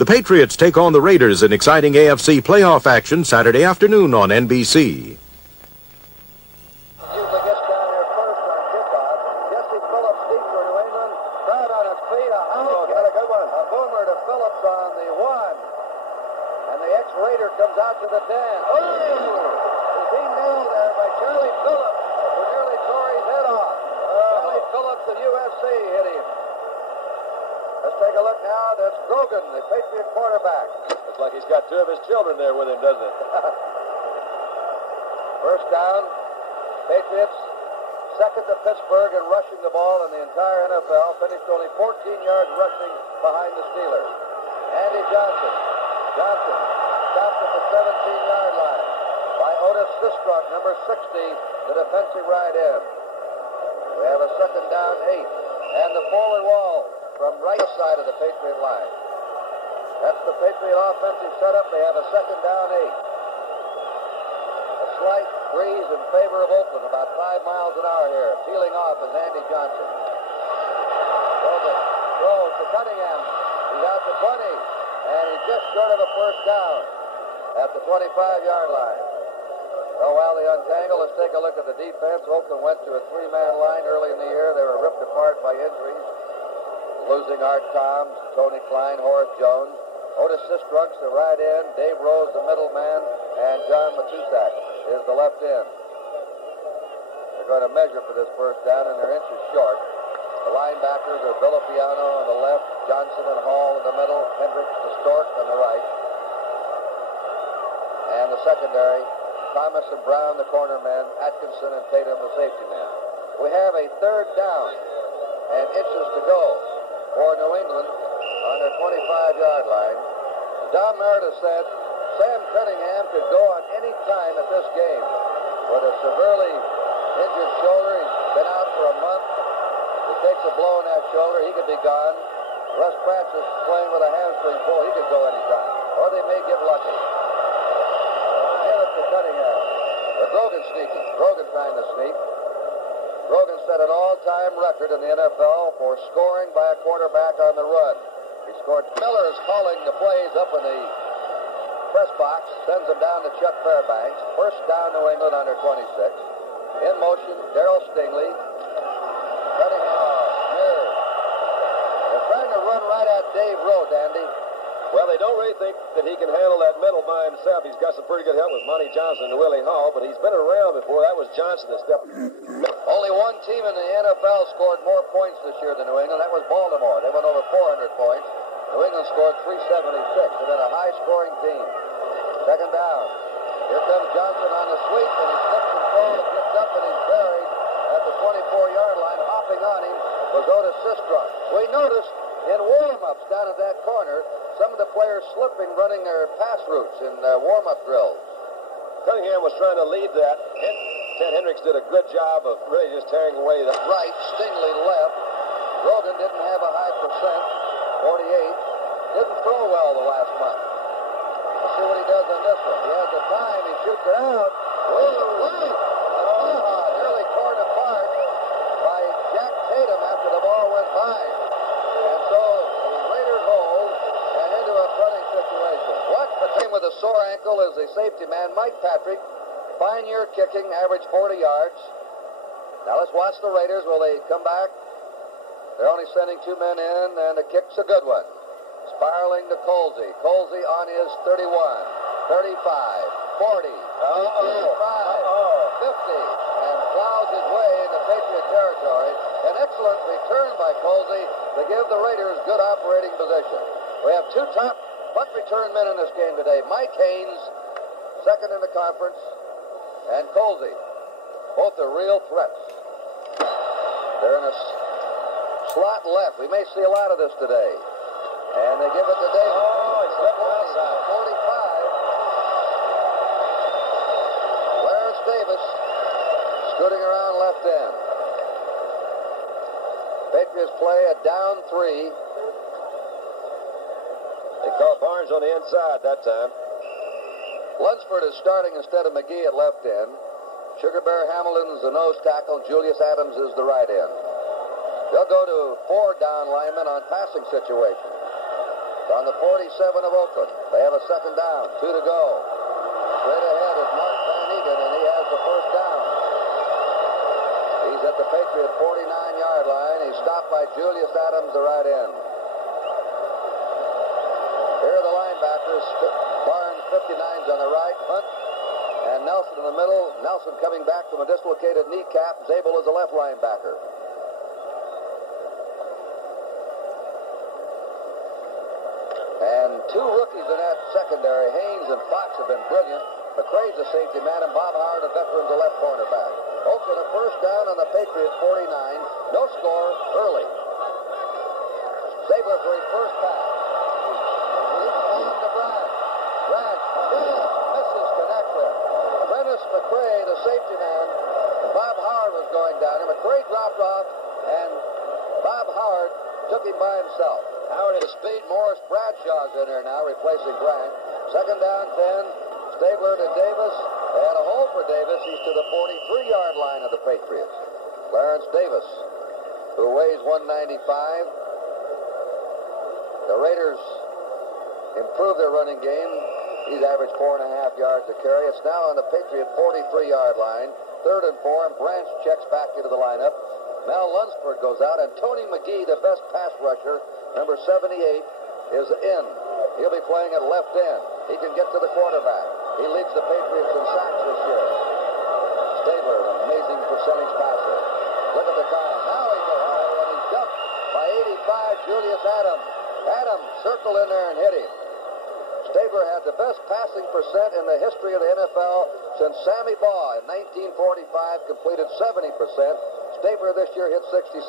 The Patriots take on the Raiders in exciting AFC playoff action Saturday afternoon on NBC. Usually gets down there first on kickoff. Jesse Phillips deep for New England. Crowd on his feet. Got a good one. A boomer to Phillips on the 1. And the ex-Raider comes out to the 10. Oh! Is he nailed there by Charlie Phillips, who nearly tore his head off. Charlie Phillips of UFC hit him. Let's take a look now. That's Grogan, the Patriot quarterback. Looks like he's got 2 of his children there with him, doesn't it? First down, Patriots second to Pittsburgh in rushing the ball in the entire NFL. Finished only 14 yards rushing behind the Steelers. Andy Johnson. Johnson stopped at the 17-yard line by Otis Sistrunk, number 60, the defensive right end. We have a second down 8. And the forward wall from right side of the Patriot line. That's the Patriot offensive setup. They have a second down 8. A slight breeze in favor of Oakland, about 5 miles an hour here. Peeling off is Andy Johnson. Throws to Cunningham. He's out to 20, and he's just short of a first down at the 25-yard line. So while they untangle, let's take a look at the defense. Oakland went to a 3-man line early in the year. They were ripped apart by injuries, losing Art Toms, Tony Klein, Horace Jones. Otis Sistrunk's the right end, Dave Rose the middle man, and John Matusak is the left end. They're going to measure for this first down, and they're inches short. The linebackers are Villapiano on the left, Johnson and Hall in the middle, Hendricks to Stork on the right. And the secondary, Thomas and Brown, the corner men, Atkinson and Tatum, the safety men. We have a third down and inches to go for New England on their 25-yard line. Don Meredith said Sam Cunningham could go on any time at this game. With a severely injured shoulder, he's been out for a month. If he takes a blow in that shoulder, he could be gone. Russ Francis playing with a hamstring pull, he could go anytime. Or they may get lucky. Give it to Cunningham. But Grogan sneaking. Grogan trying to sneak. Grogan set an all-time record in the NFL for scoring by a quarterback on the run. He scored. Miller is calling the plays up in the press box, sends them down to Chuck Fairbanks. First down, New England under 26. In motion, Darrell Stingley. Cunningham, near. They're trying to run right at Dave Rowe, Dandy. Well, they don't really think that he can handle that middle by himself. He's got some pretty good help with Monty Johnson and Willie Hall, but he's been around before. That was Johnson that stepped. Only one team in the NFL scored more points this year than New England. That was Baltimore. They went over 400 points. New England scored 376. They've been a high-scoring team. Second down. Here comes Johnson on the sweep, and he slips and falls, gets up, and he's buried at the 24-yard line. Hopping on him was Otis Sistrunk. We noticed in warm-ups down at that corner, some of the players slipping, running their pass routes in warm-up drills. Cunningham was trying to lead that. Ted Hendricks did a good job of really just tearing away the right. Stingley left. Grogan didn't have a high percent, 48. Didn't throw well the last month. Let's see what he does on this one. He has the time. He shoots it out. Nearly torn apart by Jack Tatum after the ball went by. And so the Raiders hold and into a punting situation. What? The team with a sore ankle is the safety man, Mike Patrick. Fine year kicking, average 40 yards. Now let's watch the Raiders. Will they come back? They're only sending 2 men in, and the kick's a good one. Spiraling to Colsey. Colsey on his 31, 35, 40, 55, 50, and plows his way into Patriot territory. An excellent return by Colsey to give the Raiders good operating position. We have 2 top punt return men in this game today. Mike Haynes, second in the conference, and Colsey. Both are real threats. They're in a slot left. We may see a lot of this today. And they give it to Davis. Oh, he slipped outside. 45. Where's Davis? Scooting around left end. Patriots play a down 3. They call Barnes on the inside that time. Lunsford is starting instead of McGee at left end. Sugar Bear Hamilton's the nose tackle. Julius Adams is the right end. They'll go to 4 down linemen on passing situations. on the 47 of Oakland. They have a second down, 2 to go. Straight ahead is Mark Van Egan, and he has the first down. He's at the Patriot 49-yard line. He's stopped by Julius Adams, the right end. Here are the linebackers. Barnes, 59's on the right. Hunt and Nelson in the middle. Nelson coming back from a dislocated kneecap. Zabel is the left linebacker. And two rookies in that secondary, Haynes and Fox, have been brilliant. McCrae's the safety man, and Bob Howard, a veteran, the left cornerback. Oakland, a first down on the Patriot 49. No score early. Zabel for his first pass. Grant misses connection. Prentice McCrae, the safety man, and Bob Howard was going down. And McCrae dropped off, and Bob Howard took him by himself. Howard at speed. Morris Bradshaw's in there now, replacing Grant. Second down, 10. Stabler to Davis. They had a hole for Davis. He's to the 43-yard line of the Patriots. Clarence Davis, who weighs 195. The Raiders improved their running game. He's averaged 4.5 yards a carry. It's now on the Patriot 43-yard line. 3rd and 4, and Branch checks back into the lineup. Mel Lunsford goes out, and Tony McGee, the best pass rusher, number 78, is in. He'll be playing at left end. He can get to the quarterback. He leads the Patriots in sacks this year. Stabler, an amazing percentage passer. Look at the time. Now he goes high, and he's jumped by 85, Julius Adams. Adams circled in there and hit him. Stabler had the best passing percent in the history of the NFL since Sammy Baugh in 1945 completed 70%. Stabler this year hit 67.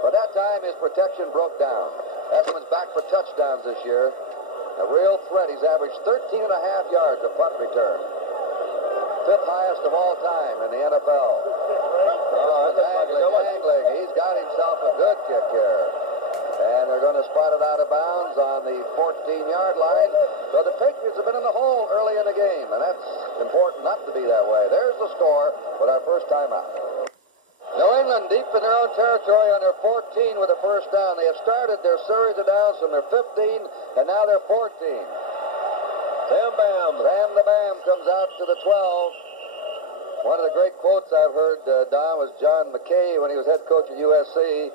By that time, his protection broke down. Edmonds back for touchdowns this year. A real threat. He's averaged 13.5 yards a punt return. 5th highest of all time in the NFL. Angling. He's got himself a good kick here. And they're going to spot it out of bounds on the 14-yard line. So the Patriots have been in the hole early in the game, and that's important not to be that way. There's the score with our first time out. New England deep in their own territory on their 14 with the first down. They have started their series of downs from their 15, and now they're 14. Sam Bam. Sam the Bam comes out to the 12. One of the great quotes I've heard, Don, was John McKay when he was head coach at USC.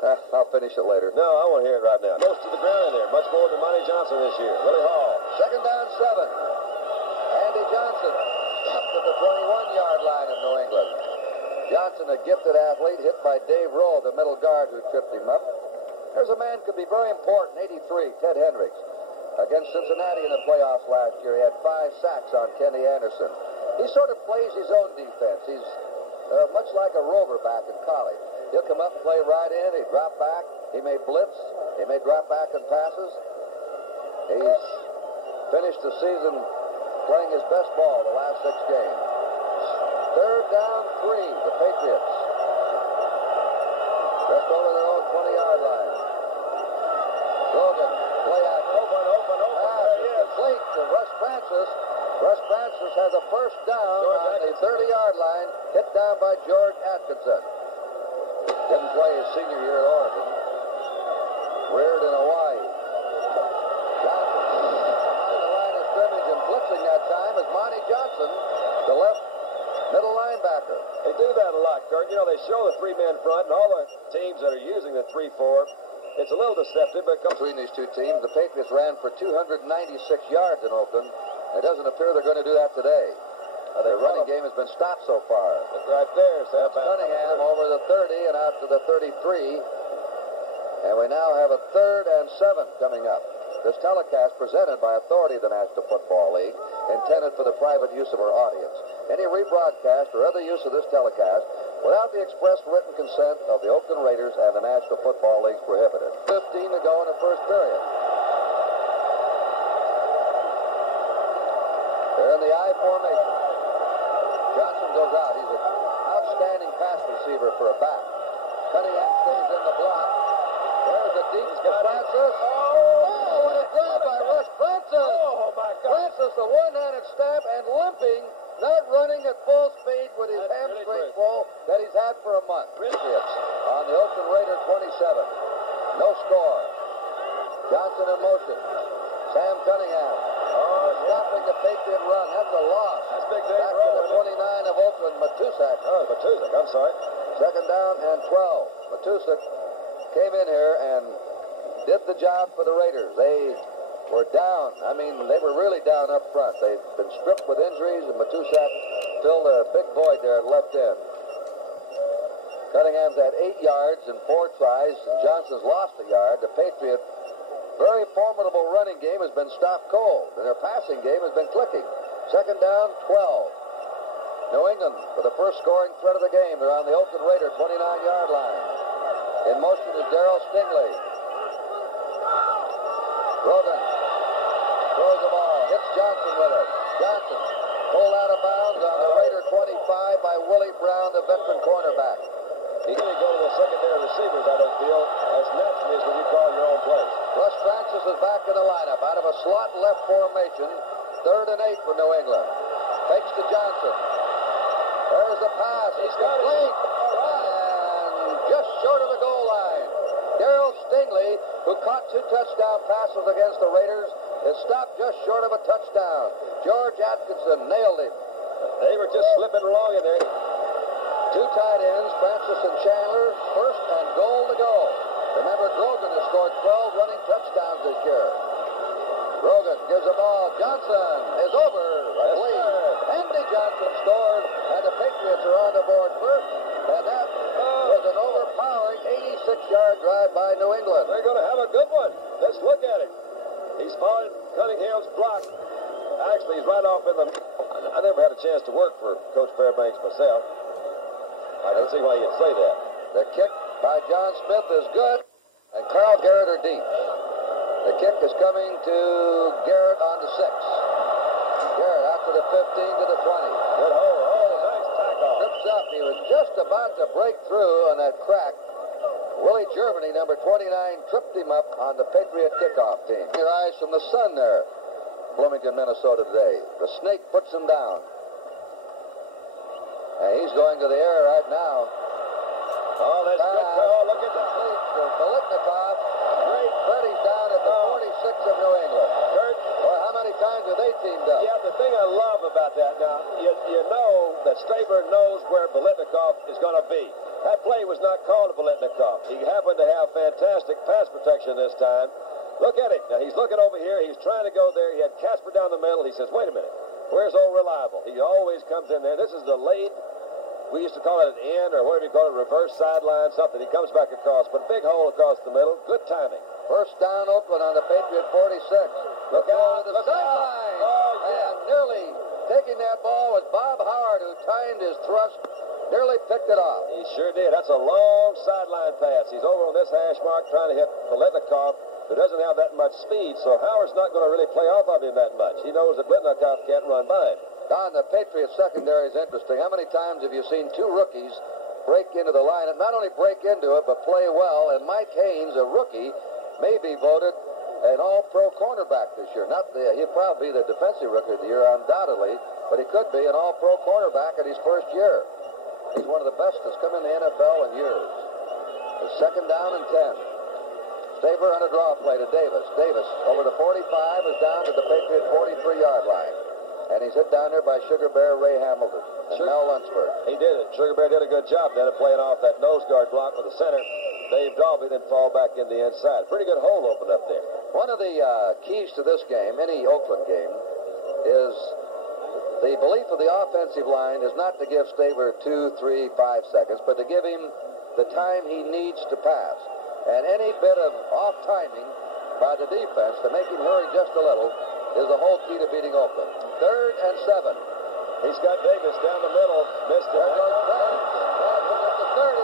I'll finish it later. No, I want to hear it right now. Close to the ground in there. Much more than Monty Johnson this year. Willie Hall. Second down, 7. Andy Johnson stopped at the 21-yard line of New England. Johnson, a gifted athlete, hit by Dave Rowe, the middle guard, who tripped him up. There's a man who could be very important, 83, Ted Hendricks. Against Cincinnati in the playoffs last year, he had 5 sacks on Kenny Anderson. He sort of plays his own defense. He's much like a rover back in college. He'll come up and play right in. He drop back. He may blitz. He may drop back in passes. He's finished the season playing his best ball the last 6 games. 3rd down, 3, the Patriots. Just over their own 20-yard line. Grogan, play action. Open. Pass is complete to Russ Francis. Russ Francis has a first down on the 30-yard line, hit down by George Atkinson. Didn't play his senior year at Oregon. Reared in Hawaii. Johnson behind the line of scrimmage and blitzing that time is Monty Johnson, the left middle linebacker. They do that a lot, Kurt. You know, they show the 3-man front, and all the teams that are using the 3-4, it's a little deceptive, but between these two teams, the Patriots ran for 296 yards in Oakland. It doesn't appear they're going to do that today. Their running game has been stopped so far. Look right there, That's Cunningham over the 30 and out to the 33. And we now have a 3rd and 7 coming up. This telecast presented by authority of the National Football League, intended for the private use of our audience. Any rebroadcast or other use of this telecast without the express written consent of the Oakland Raiders and the National Football League is prohibited. 15 to go in the first period. They're in the I formation. Johnson goes out. He's an outstanding pass receiver for a back. Cunningham stays in the block. There's a deep to Francis. Oh, what a grab by Russ Francis. Oh, my God. Francis, a one-handed stamp and limping, not running at full speed with his hamstring full that he's had for a month. Patriots on the Oakland Raider 27. No score. Johnson in motion. Sam Cunningham. Stopping the Patriot run. That's a loss. That's big day Back for to the Owen. 29 of Oakland, Matusek. Oh, Batusek, I'm sorry. Second down and 12. Matusek came in here and did the job for the Raiders. They were down. I mean, they were really down up front. They've been stripped with injuries, and Matusek filled a big void there at left end. Cunningham's had 8 yards and 4 tries, and Johnson's lost a yard. The Patriot very formidable running game has been stopped cold, and their passing game has been clicking. Second down, 12. New England for the first scoring threat of the game. They're on the Oakland Raider 29-yard line. In motion is Darrell Stingley. Grogan throws the ball, hits Johnson with it. Johnson pulled out of bounds on the Raider 25 by Willie Brown, the veteran cornerback. He didn't go to the secondary receivers, I don't feel. As naturally as when you call your own plays. Russ Francis is back in the lineup out of a slot left formation. 3rd and 8 for New England. Fakes to Johnson. There's the pass. He's got it. And just short of the goal line. Darrell Stingley, who caught 2 touchdown passes against the Raiders, is stopped just short of a touchdown. George Atkinson nailed him. They were just slipping along in there. 2 tight ends, Francis and Chandler, 1st and goal to go. Remember, Grogan has scored 12 running touchdowns this year. Grogan gives the ball. Johnson is over. Andy Johnson scored, and the Patriots are on the board first. And that was an overpowering 86-yard drive by New England. They're going to have a good one. Let's look at it. He's followed Cunningham's block. Actually, he's right off in the... I never had a chance to work for Coach Fairbanks myself. I can see why you'd say that. The kick by John Smith is good, and Carl Garrett are deep. The kick is coming to Garrett on the 6. Garrett out to the 15 to the 20. Good hole. Oh, nice tackle. Trips up. He was just about to break through on that crack. Willie Germany, number 29, tripped him up on the Patriot kickoff team. Your eyes from the sun there, Bloomington, Minnesota today. The snake puts him down. And he's going to the air right now. Oh, that's good call. Look at that. BILETNIKOFF. Great. Freddie's down at the 46 of New England. Kurt. Boy, how many times have they teamed up? Yeah, the thing I love about that now, you know that Staber knows where BILETNIKOFF is going to be. That play was not called to BILETNIKOFF. He happened to have fantastic pass protection this time. Look at it. Now, he's looking over here. He's trying to go there. He had Casper down the middle. He says, wait a minute. Where's old Reliable? He always comes in there. This is the late, we used to call it an end or whatever you call it, reverse sideline, something. He comes back across, but big hole across the middle. Good timing. First down Oakland on the Patriot 46. Look out. To the sideline. Oh, yeah. And nearly taking that ball was Bob Howard, who timed his thrust, nearly picked it off. He sure did. That's a long sideline pass. He's over on this hash mark trying to hit BILETNIKOFF, who doesn't have that much speed, so Howard's not going to really play off of him that much. He knows that BILETNIKOFF can't run by him. Don, the Patriots secondary is interesting. How many times have you seen 2 rookies break into the lineup? Not only break into it, but play well. And Mike Haynes, a rookie, may be voted an all-pro cornerback this year. He'll probably be the defensive rookie of the year, undoubtedly, but he could be an all-pro cornerback in his first year. He's one of the best that's come in the NFL in years. It's second down and 10. Staber on a draw play to Davis. Davis over the 45 is down to the Patriot 43-yard line. And he's hit down there by Sugar Bear Ray Hamilton and Mel Lunsford. He did it. Sugar Bear did a good job then of playing off that nose guard block with the center. Dave Dalby then fall back in the inside. Pretty good hole opened up there. One of the keys to this game, any Oakland game, is the belief of the offensive line is not to give Staber 2, 3, 5 seconds, but to give him the time he needs to pass. And any bit of off-timing by the defense to make him hurry just a little is the whole key to beating Oakland. 3rd and 7. He's got Davis down the middle. Missed it. There goes Branch. Branch is at the 30.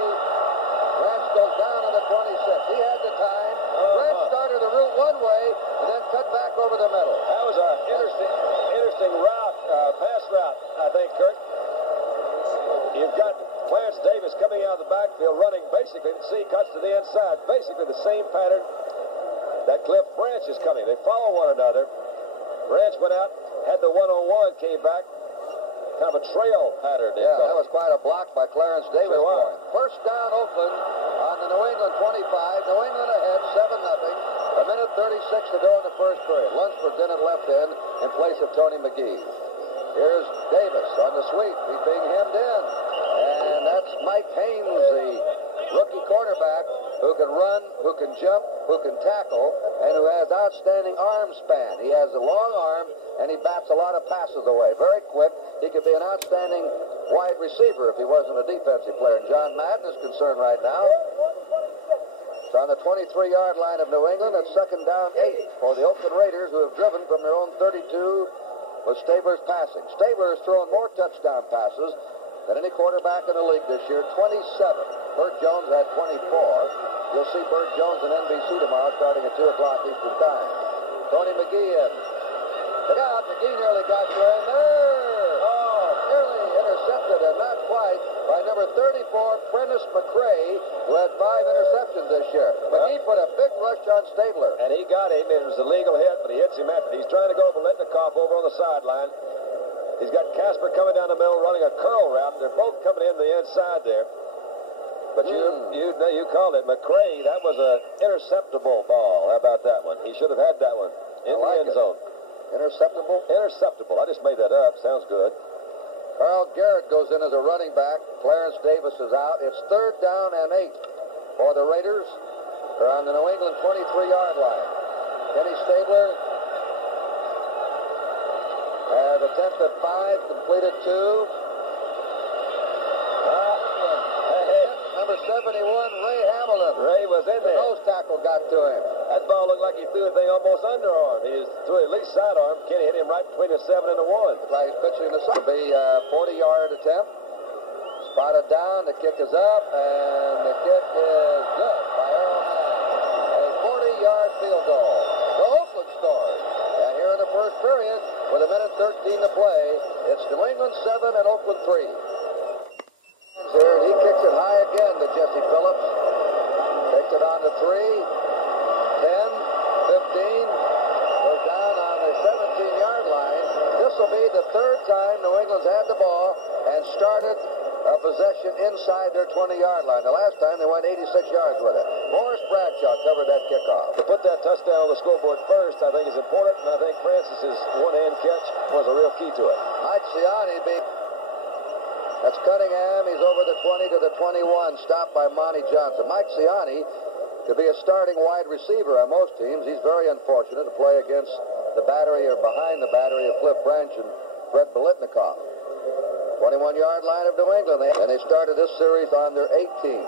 Branch goes down on the 26. He had the time. Branch started the route one way and then cut back over the middle. That was an interesting route, pass route, I think, Kurt. You've got Clarence Davis coming out of the backfield running basically, see, cuts to the inside. Basically the same pattern that Cliff Branch is coming. They follow one another. Branch went out, had the one-on-one, came back. Kind of a trail pattern. Yeah, that was quite a block by Clarence Davis. Sure was. First down Oakland on the New England 25. New England ahead, 7-0. 1:30 1:36 to go in the first period. Lunsford's in at left end in place of Tony McGee. Here's Davis on the sweep. He's being hemmed in. And that's Mike Haynes, the rookie quarterback, who can run, who can jump, who can tackle, and who has outstanding arm span. He has a long arm, and he bats a lot of passes away. Very quick. He could be an outstanding wide receiver if he wasn't a defensive player. And John Madden is concerned right now. It's on the 23-yard line of New England. It's second down 8 for the Oakland Raiders, who have driven from their own 32 with Stabler's passing. Stabler has thrown more touchdown passes than any quarterback in the league this year, 27. Burt Jones had 24. You'll see Burt Jones on NBC tomorrow starting at 2 o'clock Eastern Time. Tony McGee in. Look out, McGee nearly got to him there. Oh, nearly intercepted and not quite by number 34, Prentice McCray, who had 5 interceptions this year. McGee put a big rush on Stabler. And he got him. It was a legal hit, but he hits him after. He's trying to go BILETNIKOFF over on the sideline. He's got CASPER coming down the middle, running a curl route. They're both coming in the inside there. But you called it. McCray, that was an interceptable ball. How about that one? He should have had that one in the end zone. Interceptable? Interceptable. I just made that up. Sounds good. Carl Garrett goes in as a running back. Clarence Davis is out. It's third down and 8 for the Raiders. They're on the New England 23-yard line. Kenny Stabler has attempted 5, completed 2. Number 71, Ray Hamilton. Ray was in there. The nose tackle got to him. That ball looked like he threw the thing almost underarm. He threw at least sidearm. Kenny hit him right between the 7 and the 1. Looked like he's pitching the sun. Be a 40-yard attempt. Spotted down. The kick is up, and the kick is good by Earl Mann. A 40-yard field goal. The Oakland scores. And here in the first period, with 1:13 to play, it's New England 7 and Oakland 3. Here, and he kicks it high again to Jesse Phillips. Takes it on to 3, 10, 15. Goes down on the 17-yard line. This will be the third time New England's had the ball and started a possession inside their 20-yard line. The last time they went 86 yards with it. Morris Bradshaw covered that kickoff. To put that touchdown on the scoreboard first, I think is important, and I think Francis's one-hand catch was a real key to it. Mike Siani beat. That's Cunningham. He's over the 20 to the 21, stopped by Monty Johnson. Mike Siani could be a starting wide receiver on most teams. He's very unfortunate to play against the battery or behind the battery of Cliff Branch and Fred BILETNIKOFF. 21-yard line of New England. And they started this series on their 18.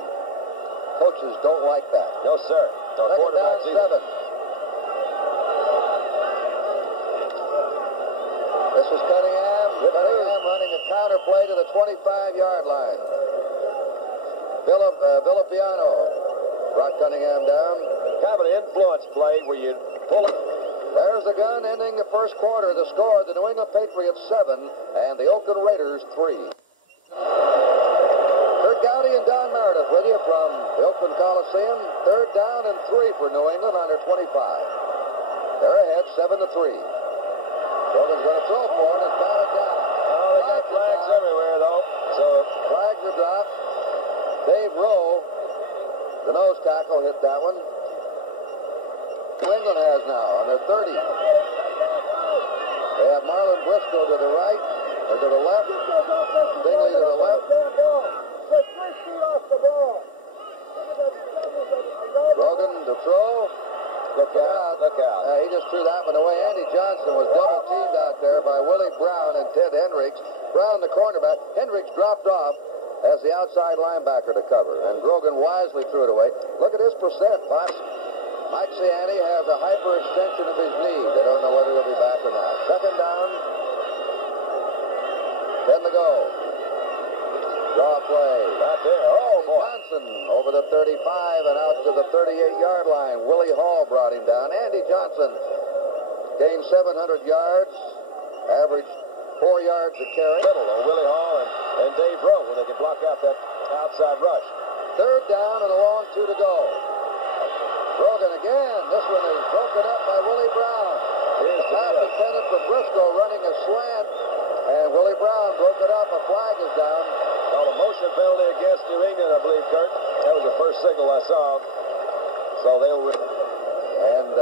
Coaches don't like that. No, sir. No, second down 7. This is Cunningham. Cunningham running a counter play to the 25-yard line. Villapiano brought Cunningham down. Kind of an influence play where you pull it. There's the gun ending the first quarter. The score, the New England Patriots 7 and the Oakland Raiders 3. Kurt Gowdy and Don Meredith with you from the Oakland Coliseum. Third down and 3 for New England on their 25. They're ahead 7-3. Grogan's going to throw for it and batted down. Oh, they got flags everywhere, though. So flags are dropped. Dave Rowe, the nose tackle, hit that one. New England has now on their 30. They have Marlon Briscoe to the right, or to the left. Stingley to the left. Grogan to throw. Look out. Look out. He just threw that one away. Andy Johnson was double teamed out there by Willie Brown and Ted Hendricks. Brown, the cornerback. Hendricks dropped off as the outside linebacker to cover. And Grogan wisely threw it away. Look at his percent, Pops. Mike Siani has a hyperextension of his knee. They don't know whether he'll be back or not. Second down. 10 to go. Draw play. Right there. Oh, boy. Johnson over the 35 and out to the 38-yard line. Willie Hall brought him down. Andy Johnson gained 700 yards. Averaged 4 yards a carry. Middle on Willie Hall and Dave Rowe when they can block out that outside rush. Third down and a long 2 to go. Grogan again. This one is broken up by Willie Brown. Here's the pass intended for Briscoe running a slant. And Willie Brown broke it up. A flag is down. Called a motion penalty against New England, I believe, Kurt. That was the first signal I saw. So they'll... And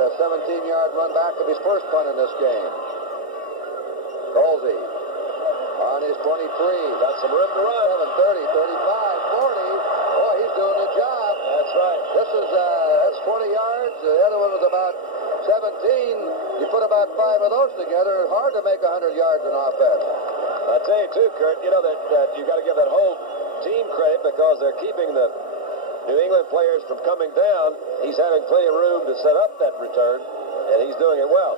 had a 17-yard run back of his first punt in this game. Colsey on his 23. Got some room to run. 30, 35, 40. Boy, he's doing a job. That's right. That's 20 yards. The other one was about 17. You put about 5 of those together, it's hard to make 100 yards in offense. I'll tell you, too, Kurt, you know that you got to give that whole team credit because they're keeping the New England players from coming down. He's having plenty of room to set up that return, and he's doing it well.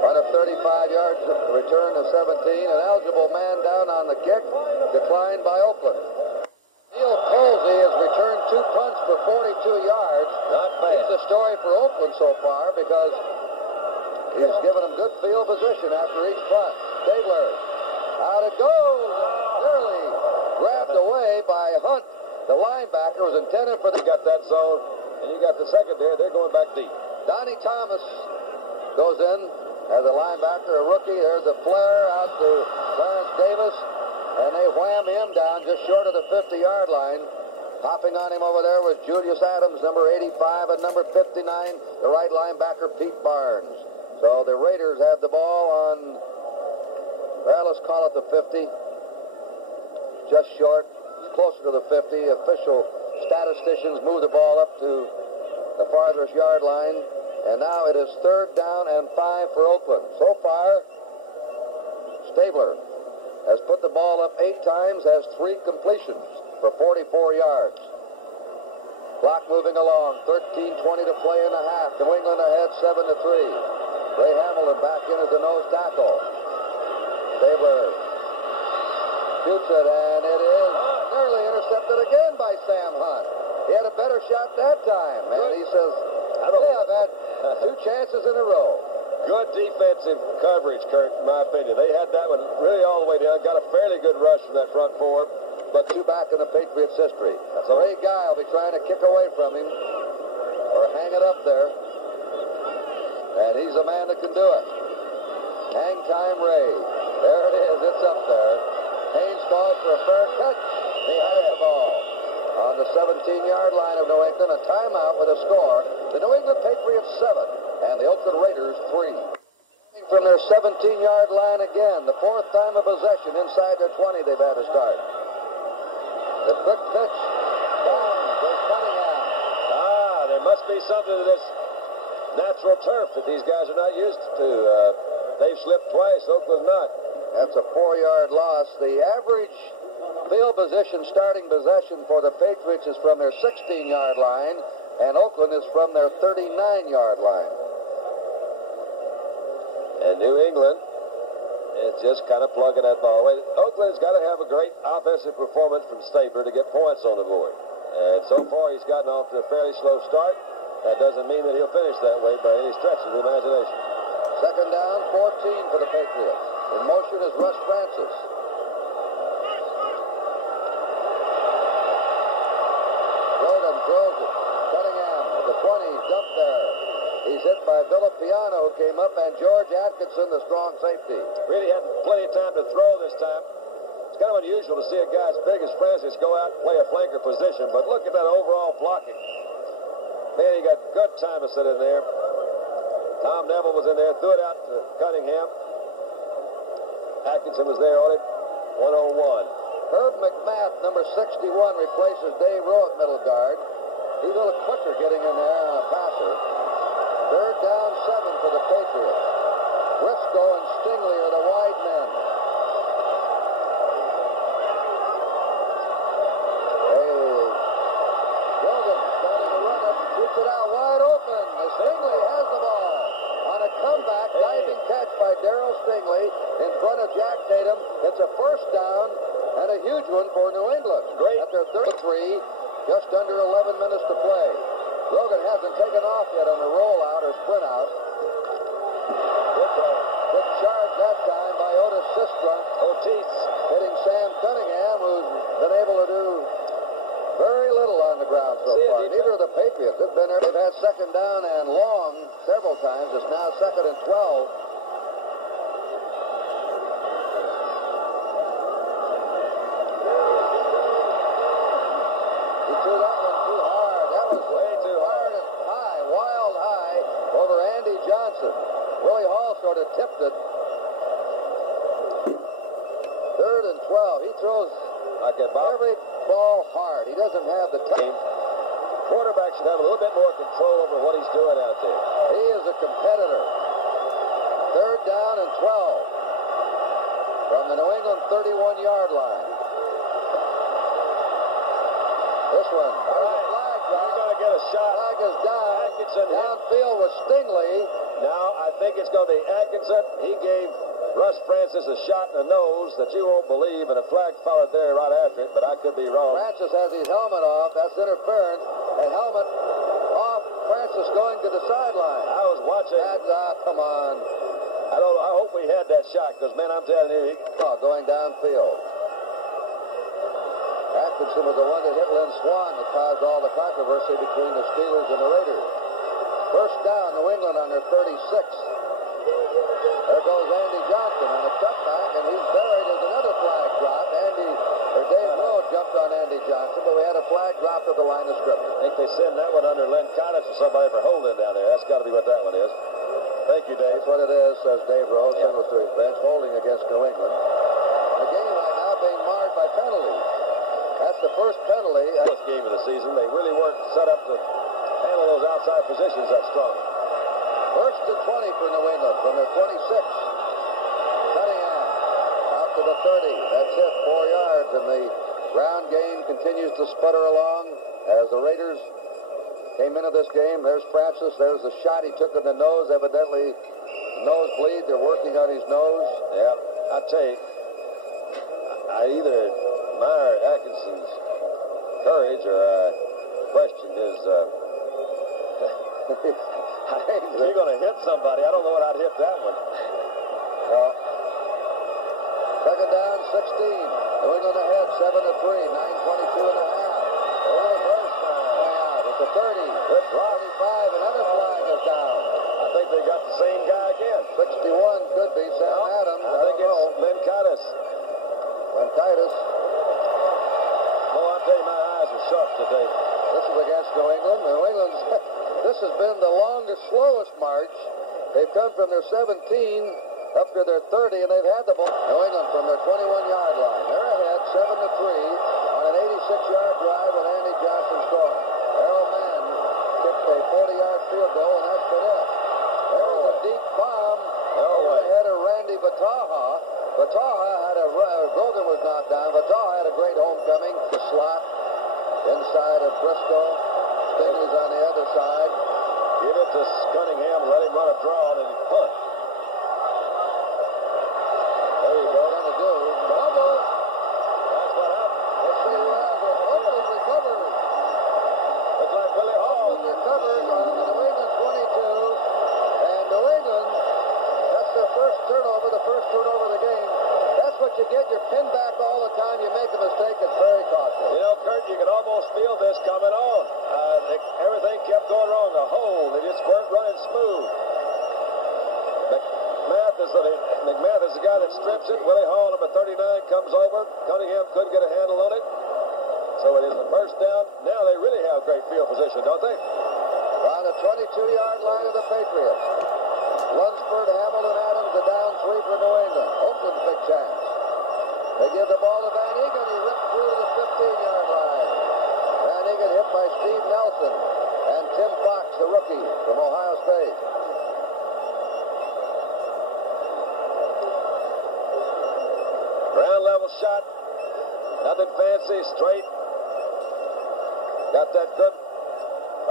On a 35 yards return to 17, an eligible man down on the kick, declined by Oakland. Neil Colsey has returned 2 punts for 42 yards. Not bad. He's the story for Oakland so far because he's given them good field position after each punt. Stabler, out it goes, and nearly grabbed away by Hunt. The linebacker was intended for the... You got that zone, and you got the secondary. They're going back deep. Donnie Thomas goes in as a linebacker, a rookie. There's a flare out to Clarence Davis, and they wham him down just short of the 50-yard line. Hopping on him over there was Julius Adams, number 85, and number 59, the right linebacker, Pete Barnes. So the Raiders have the ball on, well, let's call it the 50. Just short, closer to the 50. Official statisticians move the ball up to the farthest yard line. And now it is 3rd down and 5 for Oakland. So far, Stabler has put the ball up 8 times, has 3 completions for 44 yards. Clock moving along, 13:20 to play in the half. New England ahead 7-3. Ray Hamilton back in as the nose tackle. Stabler shoots it, and it is nearly intercepted again by Sam Hunt. He had a better shot that time, and he says, hey, I've had 2 chances in a row. Good defensive coverage, Kurt, in my opinion. They had that one really all the way down. Got a fairly good rush from that front 4. But 2 back in the Patriots' history. Ray Guy will be trying to kick away from him or hang it up there. And he's the man that can do it. Hang time Ray. There it is. It's up there. Haynes calls for a fair catch. He has the ball on the 17-yard line of New England. A timeout with a score. The New England Patriots 7 and the Oakland Raiders 3. From their 17-yard line again. The 4th time of possession inside their 20 they've had to start. The quick pitch. Down goes Cunningham. There must be something to this natural turf that these guys are not used to. They've slipped twice. Oakland's not. That's a 4-yard loss. The average field position, starting possession for the Patriots is from their 16-yard line, and Oakland is from their 39-yard line. And New England is just kind of plugging that ball away. Oakland's got to have a great offensive performance from Stabler to get points on the board. And so far, he's gotten off to a fairly slow start. That doesn't mean that he'll finish that way by any stretch of the imagination. 2nd down, 14 for the Patriots. In motion is Russ Francis. Grogan throws it. Cunningham at the 20, dumped there. He's hit by VILLAPIANO, who came up, and George Atkinson, the strong safety. Really had plenty of time to throw this time. It's kind of unusual to see a guy as big as Francis go out and play a flanker position, but look at that overall blocking. Man, he got good time to sit in there. Tom Neville was in there, threw it out to Cunningham. Atkinson was there on it, 1-on-1. Herb McMath, number 61, replaces Dave Rowe at middle guard. He's a little quicker getting in there on a passer. 3rd down, 7 for the Patriots. Briscoe and Stingley are the wide men. Grogan starting to run it, shoots it out wide open. Stingley has the ball. On a comeback, diving catch by Darryl Stingley in front of Jack Tatum. It's a 1st down and a huge one for New England. Great. At their 33, just under 11 minutes to play. Grogan hasn't taken off yet on the rollout or sprint out. Good charge that time by Otis Sistrunk. Otis hitting Sam Cunningham, who's been able to do very little on the ground so far. Neither of the Patriots have been there. They've had 2nd down and long several times. It's now 2nd and 12. Johnson. Willie Hall sort of tipped it. 3rd and 12. He throws every ball hard. He doesn't have the time. Quarterback should have a little bit more control over what he's doing out there. He is a competitor. 3rd down and 12 from the New England 31-yard line. This one. There's a flag drop. He's going to get a shot. Flag is down. Atkinson downfield was Stingley. Now I think it's going to be Atkinson. He gave Russ Francis a shot in the nose that you won't believe, and a flag followed there right after it, but I could be wrong. Francis has his helmet off. That's interference. And helmet off. Francis going to the sideline. I was watching. Come on. I don't know. I hope we had that shot because, man, I'm telling you. Going downfield. Atkinson was the one that hit Lynn Swann that caused all the controversy between the Steelers and the Raiders. 1st down, New England on their 36. There goes Andy Johnson on a cutback, and he's buried as another flag drop. Dave Rowe jumped on Andy Johnson, but we had a flag dropped at the line of scrimmage. I think they send that one under Len Connors or somebody for holding down there. That's got to be what that one is. Thank you, Dave. That's what it is, says Dave Rowe, signals to his bench, holding against New England. The game right now being marred by penalties. That's the first penalty. First game of the season. They really weren't set up to handle those outside positions that strong. 1st and 20 for New England from their 26. Cunningham out to the 30. That's it, 4 yards, and the ground game continues to sputter along as the Raiders came into this game. There's Francis. There's the shot he took in the nose. Evidently, nosebleed. They're working on his nose. Yeah, I tell you, I either admire Atkinson's courage or I question his. If you're going to hit somebody, I don't know what I'd hit that one. Well, 2nd down, 16. New England ahead, 7-3, 9:22 and a half. At the 30, 25, another flag is down. I think they got the same guy again. 61 could be Sam Adams. I think it's Lenkitis. Lenkitis. Oh, I tell you, my eyes are sharp today. This is against New England. New England's. This has been the longest, slowest march. They've come from their 17 up to their 30, and they've had the ball. New England from their 21-yard line. They're ahead, 7-3 on an 86-yard drive with Andy Johnson scoring. Errol Mann kicked a 40-yard field goal, and that's been it. There was a deep bomb over the head of Randy VATAHA. VATAHA had Grogan was knocked down. VATAHA had a great homecoming. The slot inside of Briscoe. Stingley's on the other side. Give it to Cunningham, let him run a draw, and then punt. There you go. Going to do. Fumble. That's what happened. Let's see who has it. Oakland recovers. Looks like Willie Hall. Oakland recovers on the New England 22. And New England, that's their first turnover, the first turnover of the game. That's what you get. You're pinned back all the time. You make a mistake. It's very costly. You know, Kurt, you could almost feel this coming on. Everything kept going wrong. The hole, they just weren't running smooth. McMath is the guy that strips it. Willie Hall, number 39, comes over. Cunningham couldn't get a handle on it. So it is a first down. Now they really have great field position, don't they? On the 22-yard line of the Patriots. Lunsford, Hamilton, Adams, a down 3 for New England. Oakland's big chance. They give the ball to Van Egan. He ripped through the 15-yard line. Van Egan hit by Steve Nelson and Tim Fox, the rookie from Ohio State. Ground level shot. Nothing fancy, straight. Got that good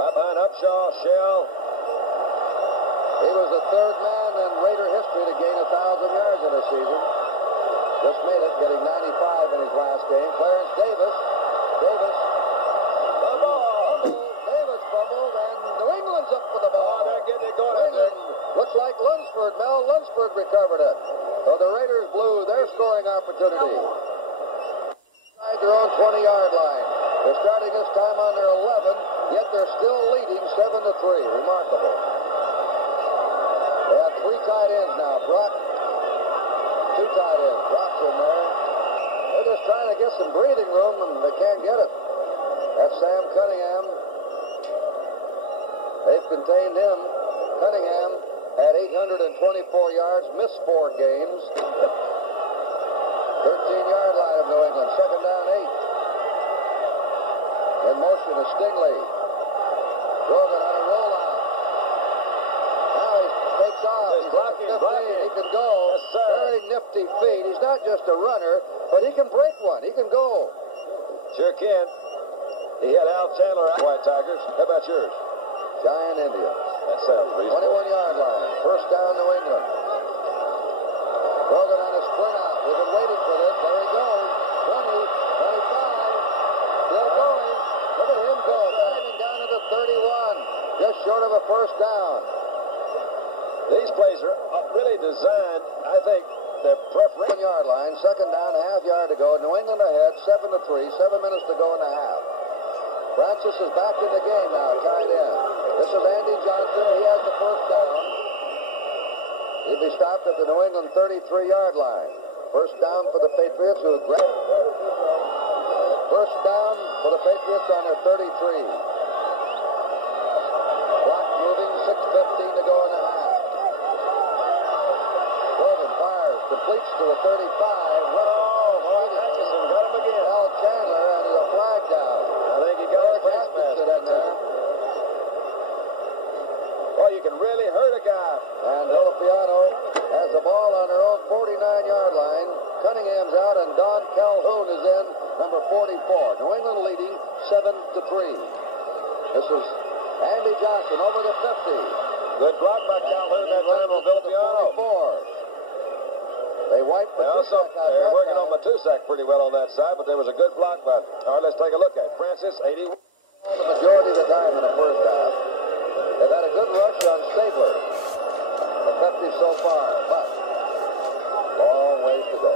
right behind Upshaw, Shell. He was the third man in Raider history to gain 1,000 yards in a season. Just made it, getting 95 in his last game. Clarence Davis. Davis fumbled, and New England's up for the ball. Oh, they're getting it going out there. Looks like Lunsford. Mel Lunsford recovered it. So the Raiders blew their scoring opportunity. At their own 20-yard line. They're starting this time on their 11, yet they're still leading 7-3. Remarkable. They have 3 tight ends now. Brock, 2 tight ends. Brock's in there. They're just trying to get some breathing room, and they can't get it. That's Sam Cunningham. They've contained him. Cunningham had 824 yards, missed 4 games. 13-yard line of New England, second down 8. In motion is Stingley. Grogan on a rollout. Now he takes off. He's blocking. He can go. Yes, sir. Very nifty feet. He's not just a runner, but he can break one. He can go. Sure can. He had Al Chandler out. White Tigers. How about yours? Giant Indians. That sounds reasonable. 21-yard line. First down, New England. Grogan on a sprint out. We've been waiting for this. There he goes. 20, 25. Still going. Look at him go. Diving down to the 31. Just short of a first down. These plays are really designed, I think, their preference. 1-yard line. Second down, a half yard to go. New England ahead, 7-3. 7 minutes to go in the half. Francis is back in the game now, tied in. This is Andy Johnson. He has the first down. He'll be stopped at the New England 33-yard line. First down for the Patriots. First down for the Patriots on their 33. Clock moving, 6:15 to go in the half. Grogan fires, completes to the 35. Atkinson got him again. Al Chandler, and there's a flag down. I think he got his face mask in there. Well, you can really hurt a guy. And VILLAPIANO has the ball on their own 49-yard line. Cunningham's out, and Don Calhoun is in, number 44. New England leading 7-3. This is Andy Johnson over the 50. Good block by Calhoun that time on VILLAPIANO. They wiped the Matusak. They're working on Matusak pretty well on that side, but there was a good block by. All right, let's take a look at it. Francis, 81. The majority of the time in the first half. They've had a good rush on Stabler. Effective so far, but long ways to go.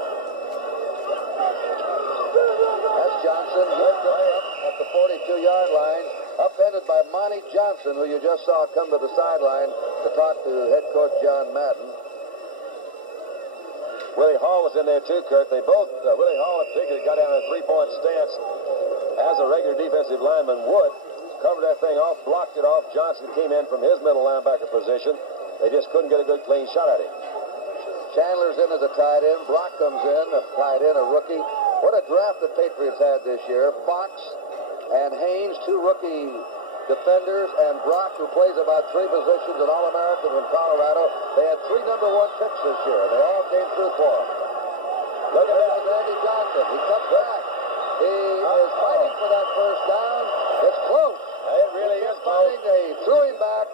That's Johnson. Good play up at the 42-yard line. Upended by Monty Johnson, who you just saw come to the sideline to talk to head coach John Madden. Willie Hall was in there too, Kurt. They both, Willie Hall in particular, got down in a three-point stance as a regular defensive lineman would. Covered that thing off, blocked it off. Johnson came in from his middle linebacker position. They just couldn't get a good clean shot at him. Chandler's in as a tight end. Brock comes in, a tight end, a rookie. What a draft the Patriots had this year. Fox and Haynes, 2 rookie defenders, and Brock, who plays about 3 positions, an All-American from Colorado. They had 3 number 1 picks this year. They all came through for him. Look at that, Andy Johnson. He cuts back. He is fighting for that first down. It's close. It really is close. They threw him back,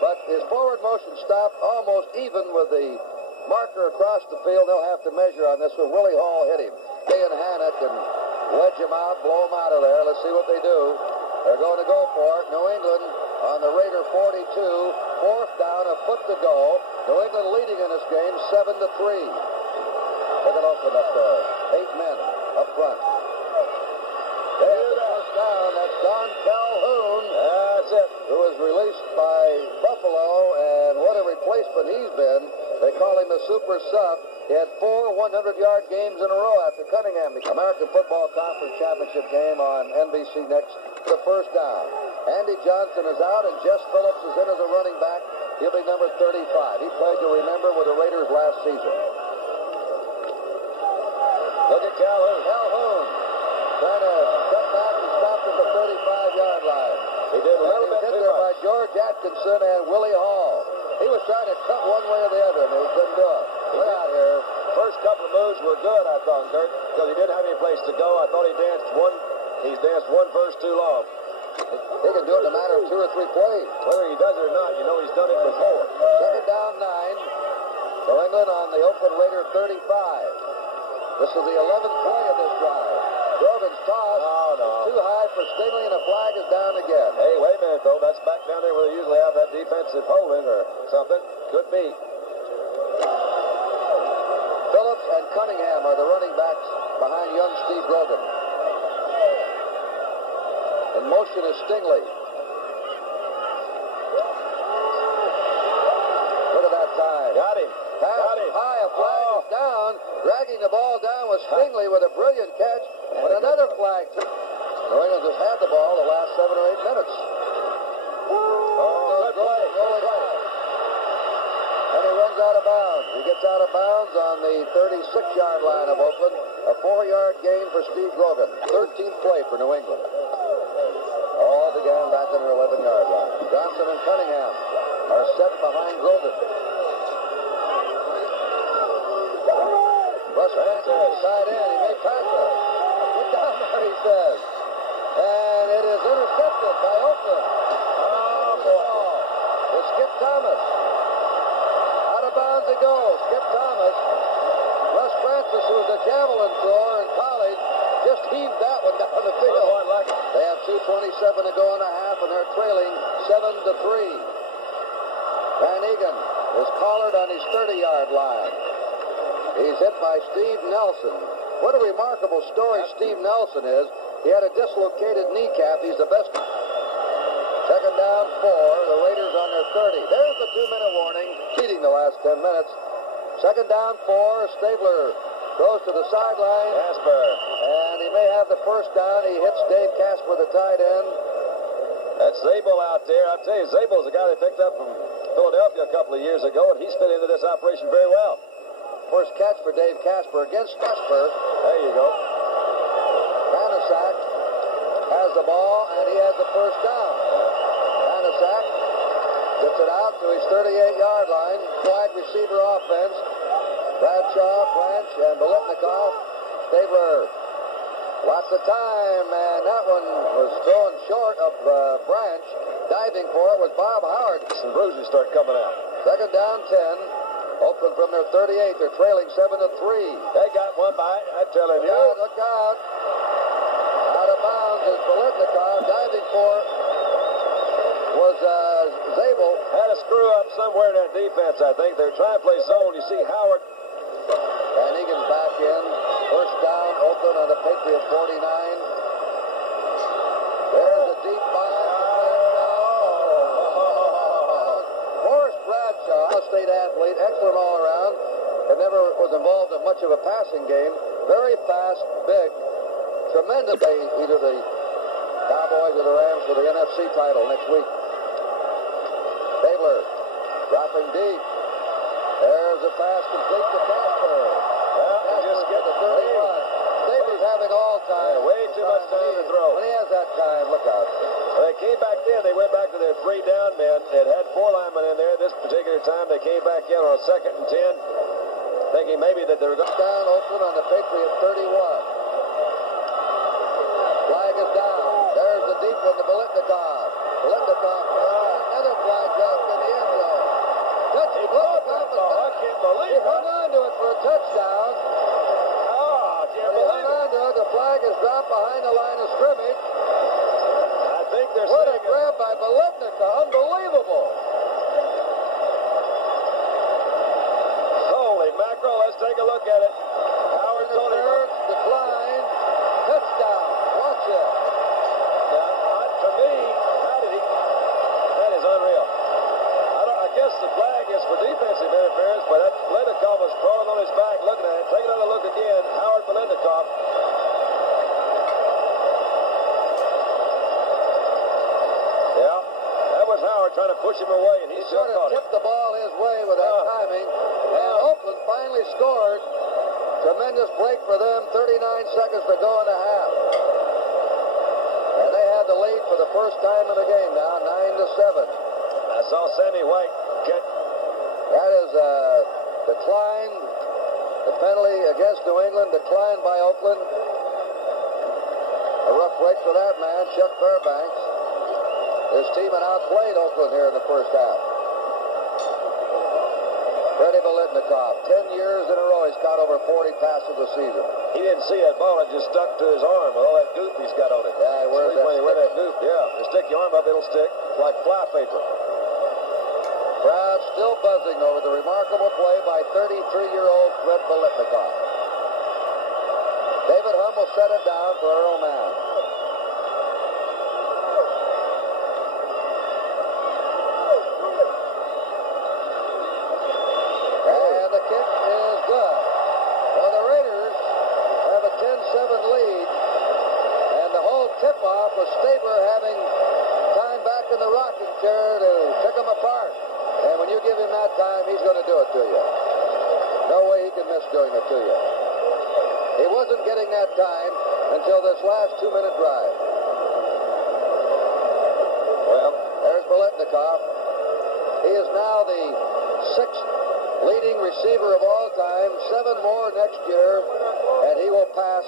but his forward motion stopped almost even with the marker across the field. They'll have to measure on this one. Willie Hall hit him. Kay and Hannah can wedge him out, blow him out of there. Let's see what they do. They're going to go for it. New England on the Raider 42. Fourth down, a foot to go. New England leading in this game 7-3. Look at open up there. 8 men up front. There's the first down. That's Don Calhoun. That's it. Who was released by Buffalo, and what a replacement he's been. They call him the super sub. He had 4 100-yard games in a row after Cunningham. American Football Conference Championship game on NBC next. The first down. Andy Johnson is out, and Jess Phillips is in as a running back. He'll be number 35. He played, you remember, with the Raiders last season. Look at Calhoun. Calhoun trying to cut back and stop at the 35-yard line. He did a little bit hit too there much. by George Atkinson and Willie Hall. He was trying to cut one way or the other, and he couldn't do it. Look out here. First couple of moves were good, I thought, Kurt, because he didn't have any place to go. I thought he's danced one verse too long. He can do it in a matter of 2 or 3 plays. Whether he does it or not, you know he's done it before. Second down 9. New England on the Oakland Raider 35. This is the 11th play of this drive. Grogan's toss is too high for Stingley, and the flag is down again. Hey, wait a minute, though. That's back down there where they usually have that defensive holding or something. Could be. Phillips and Cunningham are the running backs behind young Steve Grogan. In motion is Stingley. Look at that time. Got him. Pass high, a flag is down. Dragging the ball down was Stingley with a brilliant catch. But another flag. New England just had the ball the last 7 or 8 minutes. Oh, good play. runs out of bounds. He gets out of bounds on the 36-yard line of Oakland. A 4-yard gain for Steve Grogan. 13th play for New England. All began back on their 11-yard line. Johnson and Cunningham are set behind Grogan. Russ Francis tied in. He may pass it. Get down there, he says. And it is intercepted by Oakland. Oh, boy. It's Skip Thomas. Out of bounds it goes. Skip Thomas. Russ Francis, who was a javelin thrower in college, just heaved that one down the field. They have 2:27 to go in a half, and they're trailing 7-3. Van Eeghen is collared on his 30-yard line. He's hit by Steve Nelson. What a remarkable story Steve Nelson is. He had a dislocated kneecap. He's the best. Second down, 4. The Raiders on their 30. There's the 2-minute warning. Cheating the last 10 minutes. Second down, 4. Stabler goes to the sideline. CASPER. And he may have the first down. He hits Dave CASPER, the tight end. That's Zabel out there. I'll tell you, Zabel's a guy they picked up from Philadelphia a couple of years ago, and he's fit into this operation very well. First catch for Dave CASPER against CASPER. There you go. BANASZAK has the ball, and he has the first down. BANASZAK gets it out to his 38-yard line. Wide receiver offense. Bradshaw, Blanche, and BILETNIKOFF. Stabler. Lots of time, and that one was thrown short of Branch. Diving for it was Bob Howard. Some bruises start coming out. Second down, 10. Oakland from their 38. They're trailing 7-3. They got one by, I'm telling you. Look out. Out of bounds is BILETNIKOFF. Diving for it was Zabel. Had a screw up somewhere in that defense, I think. They're trying to play zone. You see Howard. Van Eeghen's back in. First down, Oakland on the Patriot 49. There's a deep bomb. Morris Bradshaw, a state athlete, excellent all around, but never was involved in much of a passing game. Very fast, big, tremendous. Either the Cowboys or the Rams for the NFC title next week. Stabler dropping deep. There's a pass complete to CASPER. Well, just get the 31. Stabler's having all time. Yeah, way too much time to throw. When he has that time, look out. Well, they came back then. They went back to their 3 down men. It had 4 linemen in there. This particular time, they came back in on a 2nd and 10, thinking maybe that they were going down. Oakland on the Patriot 31. Flag is down. There's the deep one to BILETNIKOFF. BILETNIKOFF. Another flag dropped in the end zone. He caught that ball. I can't believe it. He hung on to it for a touchdown. Oh, I can't He hung believe on to it. The flag is dropped behind the line of scrimmage. I think they're What a saying grab by BILETNIKOFF. Unbelievable. Holy mackerel. Let's take a look at it. Howard Interference, decline, touchdown. Watch it. To me, how did he? That is unreal. I guess the flag is for defensive interference, but that BILETNIKOFF was crawling on his back looking at it. Take another look again. Howard BILETNIKOFF. Yeah, that was Howard trying to push him away, and he still sort of caught it. tipped the ball his way with that timing, and Oakland finally scored. Tremendous break for them. 39 seconds to go in the half. And they had the lead for the first time in the game now, 9-7. I saw Sammy White get. That is declined. The penalty against New England declined by Oakland. A rough break for that man, Chuck Fairbanks. His team had outplayed Oakland here in the first half. Freddie BILETNIKOFF, 10 years in a row, he's caught over 40 passes a season. He didn't see that ball. It just stuck to his arm with all that goop he's got on it. Yeah, he wears that When you wear stick. that goop, yeah. You stick your arm up, it'll stick. It's like fly paper. Crowd still buzzing over the remarkable play by 33-year-old Fred BILETNIKOFF. David Humm will set it down for Earl Mann. And the kick is good. Well, the Raiders have a 10-7 lead, and the whole tip-off was Stabler having time back in the rocking chair to pick them apart. And when you give him that time, he's going to do it to you. No way he can miss doing it to you. He wasn't getting that time until this last 2-minute drive. Well, there's BILETNIKOFF. He is now the 6th leading receiver of all time, 7 more next year, and he will pass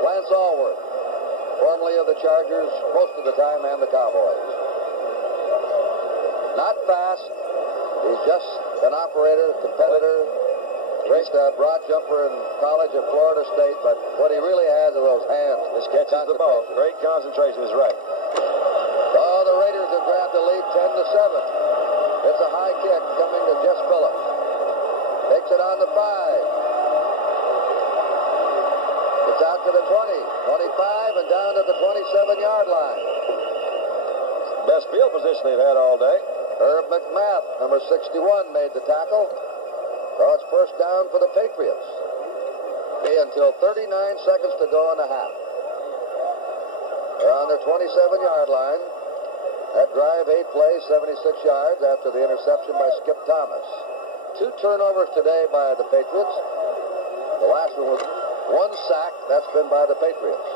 Lance Alworth, formerly of the Chargers, most of the time, and the Cowboys. Not fast. He's just an operator, competitor, great broad jumper in college at Florida State, but what he really has are those hands. This catches the ball. Great concentration is right. Oh, the Raiders have grabbed the lead 10-7. It's a high kick coming to Jess Phillips. Takes it on the 5. It's out to the 20, 25, and down to the 27-yard line. Best field position they've had all day. Herb McMath, number 61, made the tackle. So it's first down for the Patriots. Until 39 seconds to go in the half. They're on their 27-yard line. That drive, 8 plays, 76 yards after the interception by Skip Thomas. 2 turnovers today by the Patriots. The last one was 1 sack. That's been by the Patriots.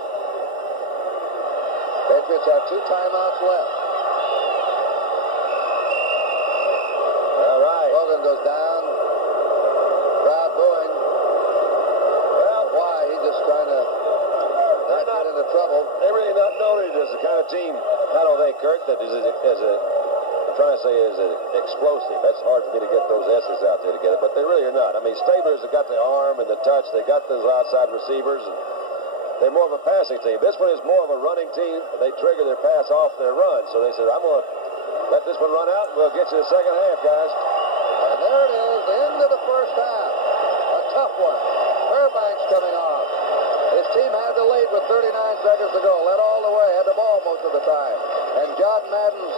Patriots have 2 timeouts left. All right. Grogan goes down. Crowd booing. Well, why? He's just trying to not get into trouble. They're really not noted as the kind of team, I don't think, Kurt, that I'm trying to say is explosive. That's hard for me to get those S's out there together, but they really are not. I mean, Stabler's have got the arm and the touch. They got those outside receivers, and they're more of a passing team. This one is more of a running team. They trigger their pass off their run, so they said, I'm going to let this one run out, and we'll get you the second half, guys. And there it is, the end of the first half. A tough one. Fairbanks coming off. His team had the lead with 39 seconds to go. Led all the way, had the ball most of the time. And John Madden's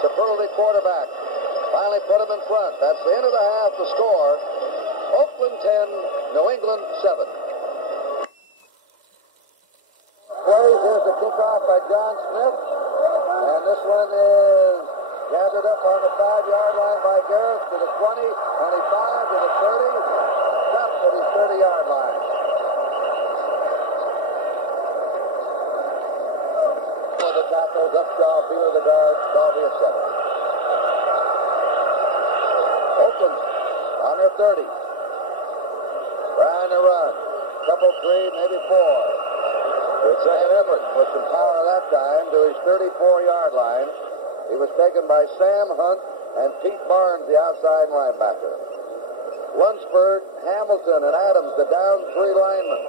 superlative quarterback finally put him in front. That's the end of the half, the score. Oakland 10, New England 7. Plays, here's the kickoff by John Smith. And this one is gathered up on the 5-yard line by Garrett to the 20, 25, to the 30. Stopped at his 30-yard line. For the tackles, Upshaw, Beeler the guard, Dalby at 7. Oakland on their 30. Trying to run. Couple 3, maybe 4. Good second effort with some power that time to his 34-yard line. He was taken by Sam Hunt and Pete Barnes, the outside linebacker. Lunsford, Hamilton, and Adams, the down 3 linemen.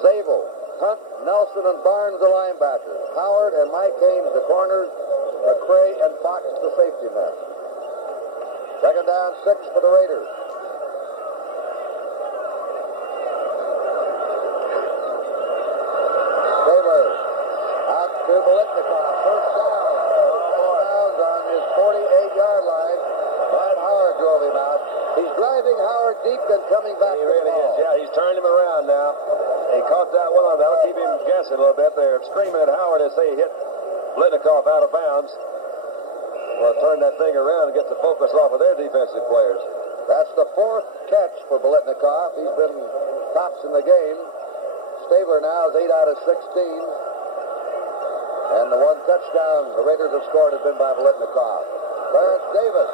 Zabel, Hunt, Nelson, and Barnes, the linebackers. Howard and Mike Haynes, the corners. McCray and Fox, the safety men. Second down, 6 for the Raiders. Taylor out to BILETNIKOFF. First down. On his 48-yard line. Bob Howard drove him out. He's driving Howard deep and coming back to the ball. He really is. Yeah, he's turned him around now. He caught that one on. That'll keep him guessing a little bit. They're screaming at Howard as they hit BILETNIKOFF out of bounds. Well, turn that thing around and get the focus off of their defensive players. That's the 4th catch for BILETNIKOFF. He's been tops in the game. Stabler now is 8 out of 16. And the 1 touchdown the Raiders have scored has been by BILETNIKOFF. Clarence Davis.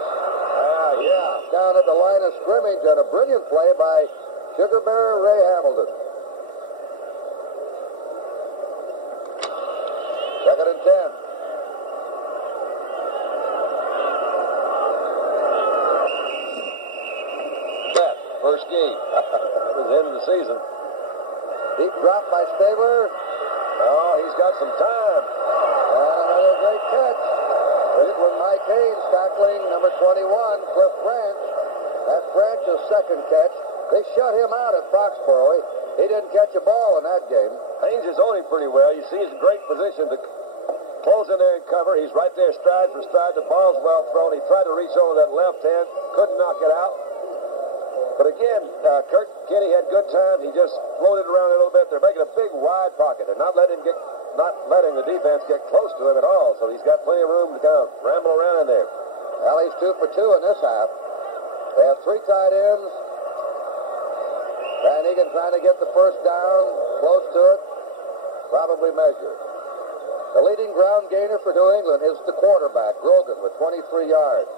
Down at the line of scrimmage on a brilliant play by Sugar Bear Ray Hamilton. Second and 10. First game. That was the end of the season. Deep drop by Stabler. Oh, he's got some time. And another great catch. This one, Mike Haynes tackling number 21, Cliff Branch. That's Branch's second catch. They shut him out at Foxborough. He didn't catch a ball in that game. Haynes is owning pretty well. You see he's in great position to close in there and cover. He's right there stride for stride. The ball's well thrown. He tried to reach over that left hand. Couldn't knock it out. But again, Kurt Kenny had good time. He just floated around a little bit. They're making a big wide pocket. They're not letting the defense get close to him at all. So he's got plenty of room to kind of ramble around in there. Well, he's 2 for 2 in this half. They have 3 tight ends. Van Eeghen trying to get the first down, close to it, probably measured. The leading ground gainer for New England is the quarterback, Grogan, with 23 yards.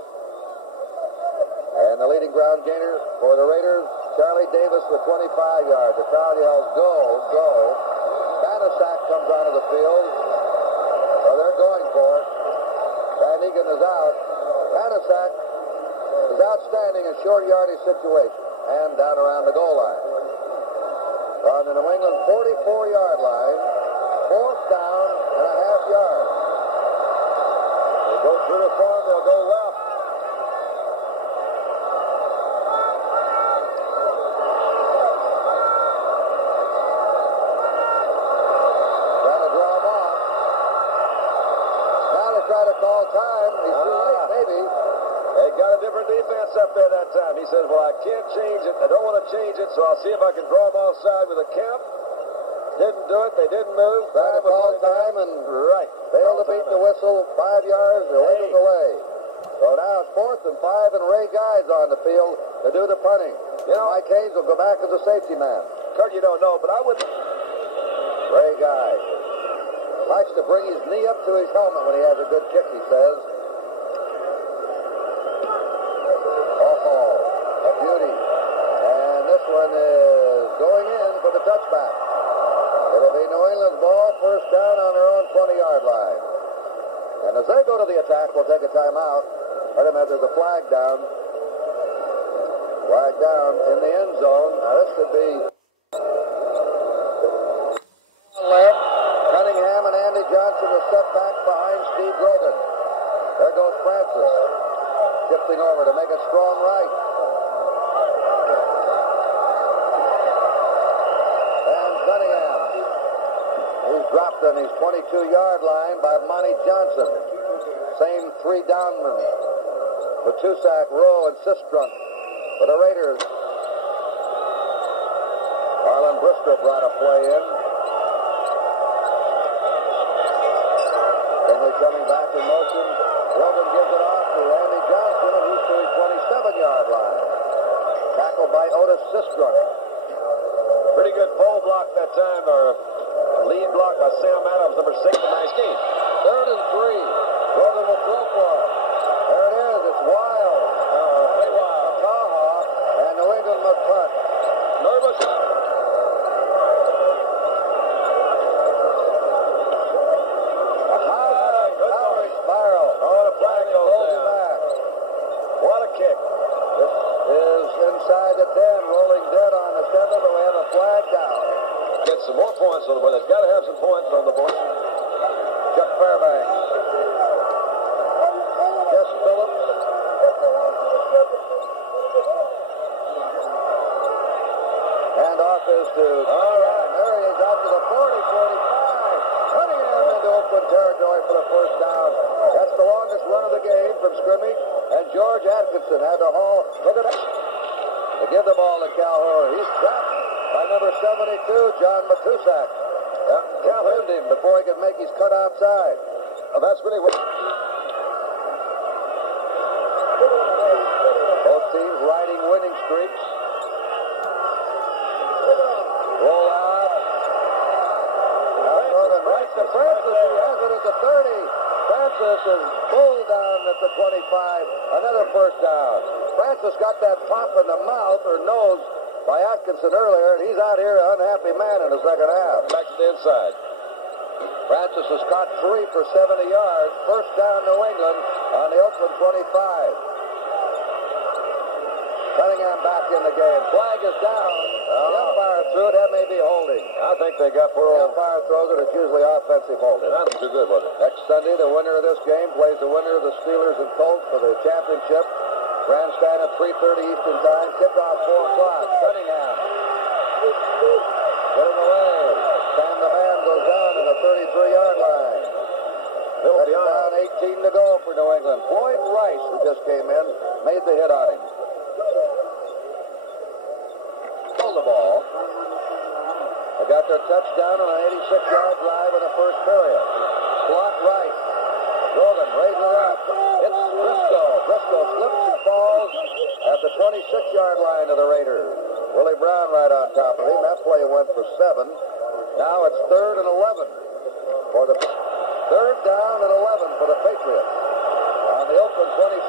And the leading ground gainer for the Raiders, Charlie Davis, with 25 yards. The crowd yells, go, go. BANASZAK comes onto the field. So they're going for it. Van Eeghen is out. BANASZAK is outstanding in short yardage situation and down around the goal line. On the New England 44-yard line, 4th down and a half yard. They go through the farm, they'll go left. Trying to draw him off. Now they try to call time. He's too late, maybe. They got a different defense up there that time. He says, well, I can't change it. I don't want to change it, so I'll see if I can draw them offside with a count. Didn't do it. They didn't move. Tried to call time and failed to beat the whistle. 5 yards, illegal delay. So now it's 4th and 5, and Ray Guy's on the field to do the punting. You know, Mike Hayes will go back as a safety man. Kurt, you don't know, but I would... Ray Guy likes to bring his knee up to his helmet when he has a good kick, he says. A beauty. And this one is going in for the touchback. It'll be New England's ball, first down on their own 20-yard line. And as they go to the attack, we'll take a timeout. Let them have the flag down. Flag down in the end zone. Now this could be left. Cunningham and Andy Johnson are set back behind Steve Grogan. There goes Francis. Shifting over to make a strong right. And Cunningham. He's dropped on his 22-yard line by Monty Johnson. Same 3 downmen. Matusak, Rowe, and Sistrunk for the Raiders. Harlan Briscoe brought a play in. Stingley coming back in motion. Grogan gives it off to Andy Johnson, and he's to his 27-yard line. Tackled by Otis Sistrunk. Pretty good pole block that time, or lead block by Sam Adams, number 6, a nice game. 3rd and 3. Grogan will throw for it. There it is. It's Wild. VATAHA, and New England must punt. Nervous. A high towering spiral. Oh, the flag goes down. Back. What a kick. This is inside the 10, rolling dead on the 7, but we have a flag down. Get some more points on the board. They've got to have some points on the board. Chuck Fairbanks. Jess Phillips. Hand off is to... All right, there he is out to the 40, 45. Cunningham into open territory for the first down. That's the longest run of the game from scrimmage. And George Atkinson had to haul. Look at that. To give the ball to Calhoun. He's trapped by number 72, John Matusak. Calhoun him before he could make his cut outside. Oh, that's really what... Both teams riding winning streaks. Roll out. Grogan right to Francis. He has it at the 30. Francis is pulled down at the 25. Another first down. Francis got that pop in the mouth or nose by Atkinson earlier, and he's out here an unhappy man in the second half. Back to the inside. Francis has caught 3 for 70 yards. First down New England on the Oakland 25. Cunningham back in the game. Flag is down. The umpire threw it. That may be holding. I think they got The umpire throws it. It's usually offensive holding. Not too good, was it? Next Sunday, the winner of this game plays the winner of the Steelers and Colts for the championship. Grandstand at 3:30 Eastern Time. Kickoff 4 o'clock. Cunningham. Get in the way. Sam the man goes down at the 33-yard line. Second down, 18 to go for New England. Floyd Rice, who just came in, made the hit on him. Hold the ball. They got their touchdown on an 86-yard drive in the first period. Block Rice. Grogan raises it up. It's Briscoe. Briscoe slips and falls at the 26-yard line of the Raiders. Willie Brown right on top of him. That play went for 7. Now it's 3rd and 11 for the 3rd down and 11 for the Patriots on the Oakland 26.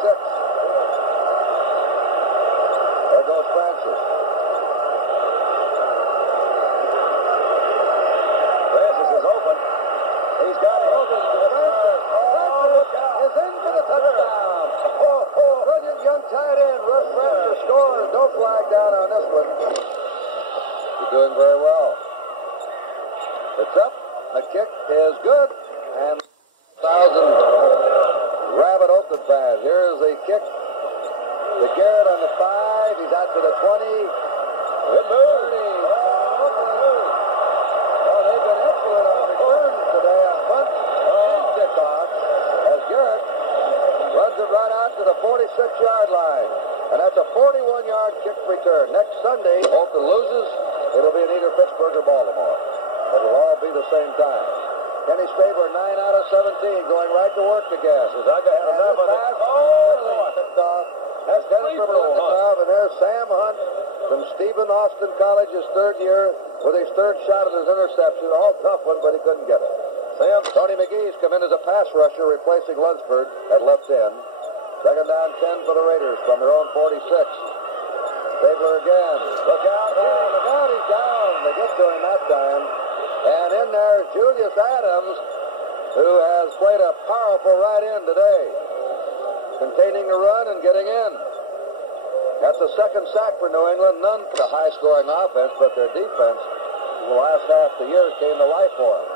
There goes Francis. Francis is open. He's got it. Francis is in for the touchdown. Brilliant young tight end. Russ Francis scores. No flag down on this one. He's doing very well. It's up. The kick is good. And 1,000 rabid Oakland fans. Here's the kick. The Garrett on the 5. He's out to the 20. Good move. 30. Oh, they've been excellent on returns today on punt and kickoff as Garrett runs it right out to the 46-yard line. And that's a 41-yard kick return. Next Sunday, Oakland loses. It'll be in either Pittsburgh or Baltimore. It'll all be the same time. Kenny Staber, 9 out of 17, going right to work again. Zaga had enough of it. Picked off. That's Dennis free for Biletnikoff, and there's Sam Hunt from Stephen Austin College, his 3rd year, with his 3rd shot at his interception. All tough one, but he couldn't get it. Tony McGee's come in as a pass rusher, replacing Lunsford at left end. 2nd down 10 for the Raiders from their own 46. Stabler again. Look out. Look out, he's down. They get to him that time. And in there is Julius Adams, who has played a powerful right end today, containing the run and getting in. That's the 2nd sack for New England. None for the high-scoring offense, but their defense the last half of the year came to life for them.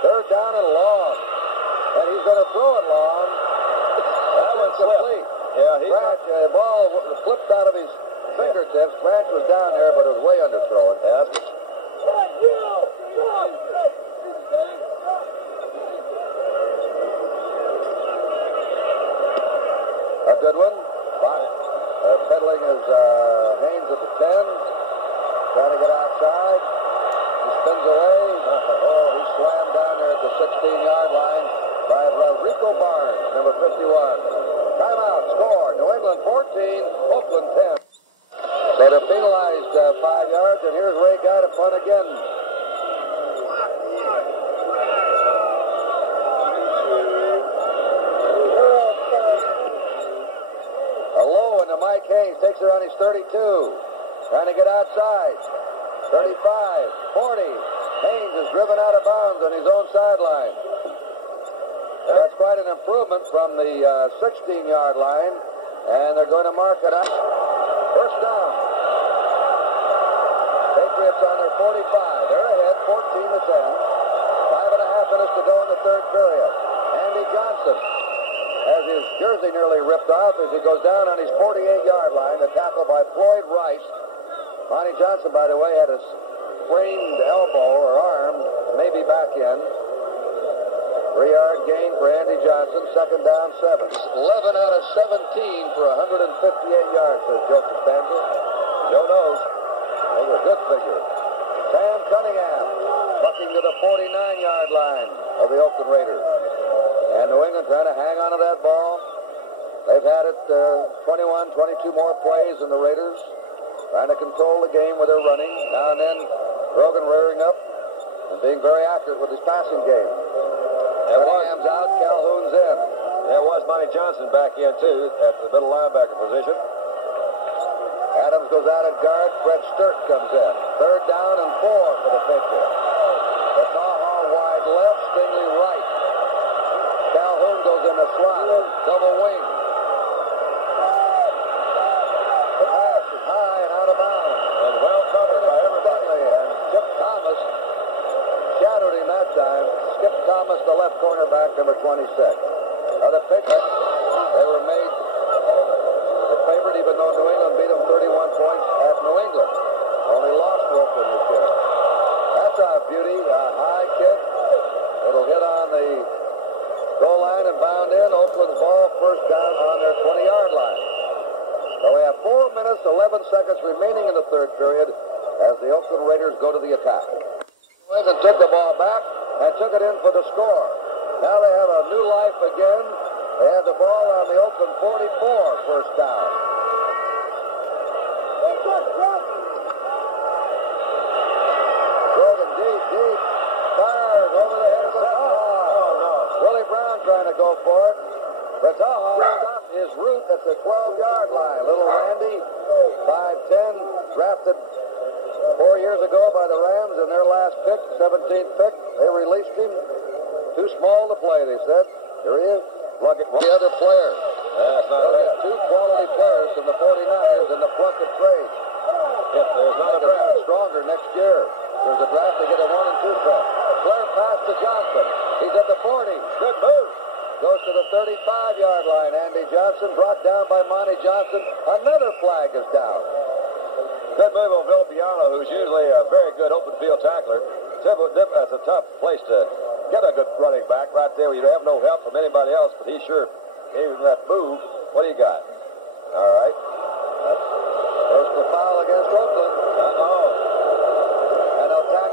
3rd down and long. And he's going to throw it long. That was complete. Yeah, the ball flipped out of his fingertips. Branch was down there, but it was way underthrown. Yeah. A good one. Peddling is Haynes at the 10. Trying to get outside. He spins away. He slammed down there at the 16-yard line by Rico Barnes, number 51. Timeout, score. New England 14, Oakland 10. So they're penalized 5 yards, and here's Ray Guy to punt again. Mike Haynes takes it on his 32. Trying to get outside. 35, 40. Haynes is driven out of bounds on his own sideline. That's quite an improvement from the 16-yard line. And they're going to mark it up. First down. Patriots on their 45. They're ahead, 14-10. 5.5 minutes to go in the 3rd period. Andy Johnson has his jersey nearly ripped off as he goes down on his 48-yard line. The tackle by Floyd Rice. Ronnie Johnson, by the way, had a sprained elbow or arm, maybe back in. 3-yard gain for Andy Johnson. 2nd down, 7. 11 out of 17 for 158 yards, says Joseph Banzer. Joe knows. Those are good figures. Sam Cunningham bucking to the 49-yard line of the Oakland Raiders. And New England trying to hang on to that ball. They've had it 21, 22 more plays than the Raiders. Trying to control the game with their running. Now and then, Grogan rearing up and being very accurate with his passing game. Cunningham's out, Calhoun's in. There was Monty Johnson back in, too, at the middle linebacker position. Adams goes out at guard. Fred Sturt comes in. 3rd down and 4 for the Patriots. VATAHA wide left, Stingley right. Calhoun goes in the slot, double wing. The pass is high and out of bounds. And well covered by everybody. And Skip Thomas shadowed him that time. Skip Thomas, the left cornerback, number 26. The Patriots, they were made the favorite, even though New England beat them 31 points at New England. Only lost to Oakland this year. That's a beauty, a high kick. It'll hit on the goal line and bound in. Oakland's ball, first down on their 20-yard line. So we have 4 minutes, 11 seconds remaining in the 3rd period as the Oakland Raiders go to the attack. Went and took the ball back and took it in for the score. Now they have a new life again They have the ball on the Oakland 44, first down. Grogan deep, fires over the head of VATAHA. Oh, no. Willie Brown trying to go for it. VATAHA stopped his route at the 12-yard line. Little Randy, 5'10", drafted 4 years ago by the Rams in their last pick, 17th pick. They released him. Too small to play, they said. Here he is. Plug it. The other player. That's not They'll bad. get 2 quality players from the 49ers in the Plunkett trade. If there's not a They're bad. stronger next year. There's a draft to get a 1 and 2 pick. Flair pass to Johnson. He's at the 40. Good move. Goes to the 35-yard line. Andy Johnson brought down by Monty Johnson. Another flag is down. Good move on VILLAPIANO, who's usually a very good open field tackler. That's a tough place to get a good running back right there where you have no help from anybody else, but he sure gave him that move. What do you got? All right. There's the foul against Oakland. Uh-oh. And they'll tack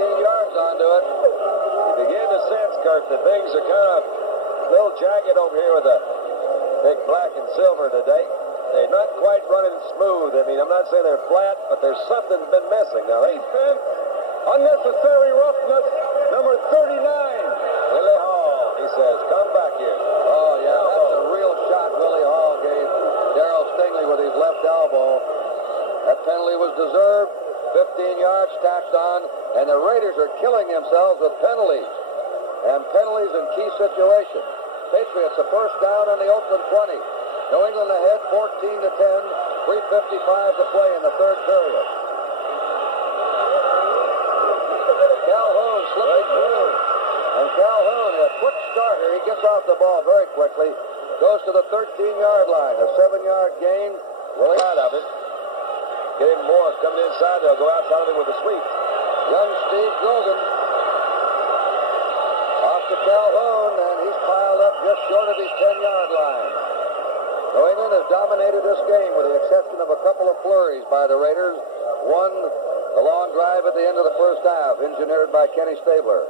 15 yards onto it. You begin to sense, Kurt, that things are kind of a little jagged over here with the big black and silver today. They're not quite running smooth. I mean, I'm not saying they're flat, but there's something's been missing. Now, defense, unnecessary roughness, number 39. Willie Hall, he says, come back here. Oh, yeah, that's a real shot Willie Hall gave Darrell Stingley with his left elbow. That penalty was deserved. 15 yards tacked on, and the Raiders are killing themselves with penalties. And penalties in key situations. Patriots a first down on the Oakland 20. New England ahead 14-10. 3:55 to play in the third period. Calhoun slipping through. And Calhoun, a quick starter, he gets off the ball very quickly. Goes to the 13-yard line. A 7-yard gain. Willie Out of it. Get him more coming inside. They'll go outside of it with a sweep. Young Steve Grogan. Off to Calhoun, and he's piled up just short of his 10-yard line. New England has dominated this game with the exception of a couple of flurries by the Raiders. One, the long drive at the end of the first half, engineered by Kenny Stabler.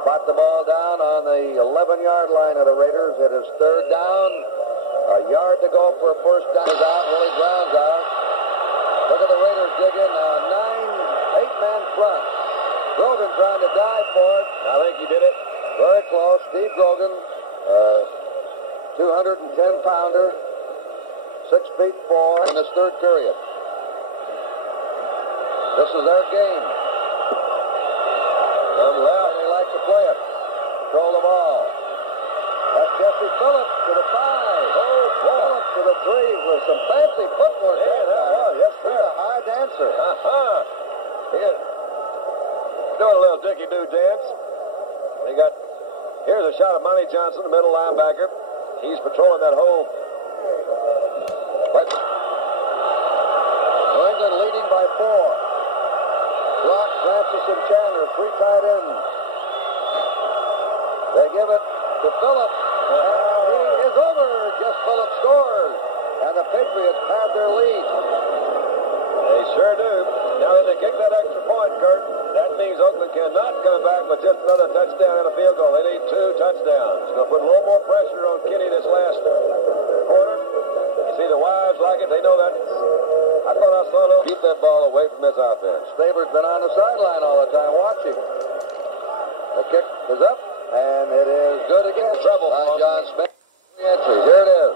Spot the ball down on the 11-yard line of the Raiders. It is third down. A yard to go for a first down. Is out. Willie Brown's out. Look at the Raiders dig in now. 8-man front. Grogan trying to dive for it. I think he did it. Very close. Steve Grogan, 210-pounder, 6'4" in this third period. This is their game. Come left. They like to play it. Control the ball. That's Jesse Phillips to the 5. Oh, Phillips to the 3 with some fancy footwork. Yeah, that was. Yes, sir. He's a high dancer. He's doing a little dicky-do dance. Here's a shot of Monty Johnson, the middle linebacker. He's patrolling that hole. But New England leading by 4. Brock, Francis, and Chandler, 3 tight ends. They give it to Phillips, and he is over. Just Phillips scores, and the Patriots have their lead. They sure do. Now that they kick that extra point, Kurt, that means Oakland cannot come back with just another touchdown and a field goal. They need 2 touchdowns. It's going to put a little more pressure on Kenny this last quarter. You see the wives like it. They know that. I thought I saw them keep that ball away from this offense. Stabler's been on the sideline all the time watching. The kick is up, and it is good again. Trouble by for John Smith. Entry. Here it is.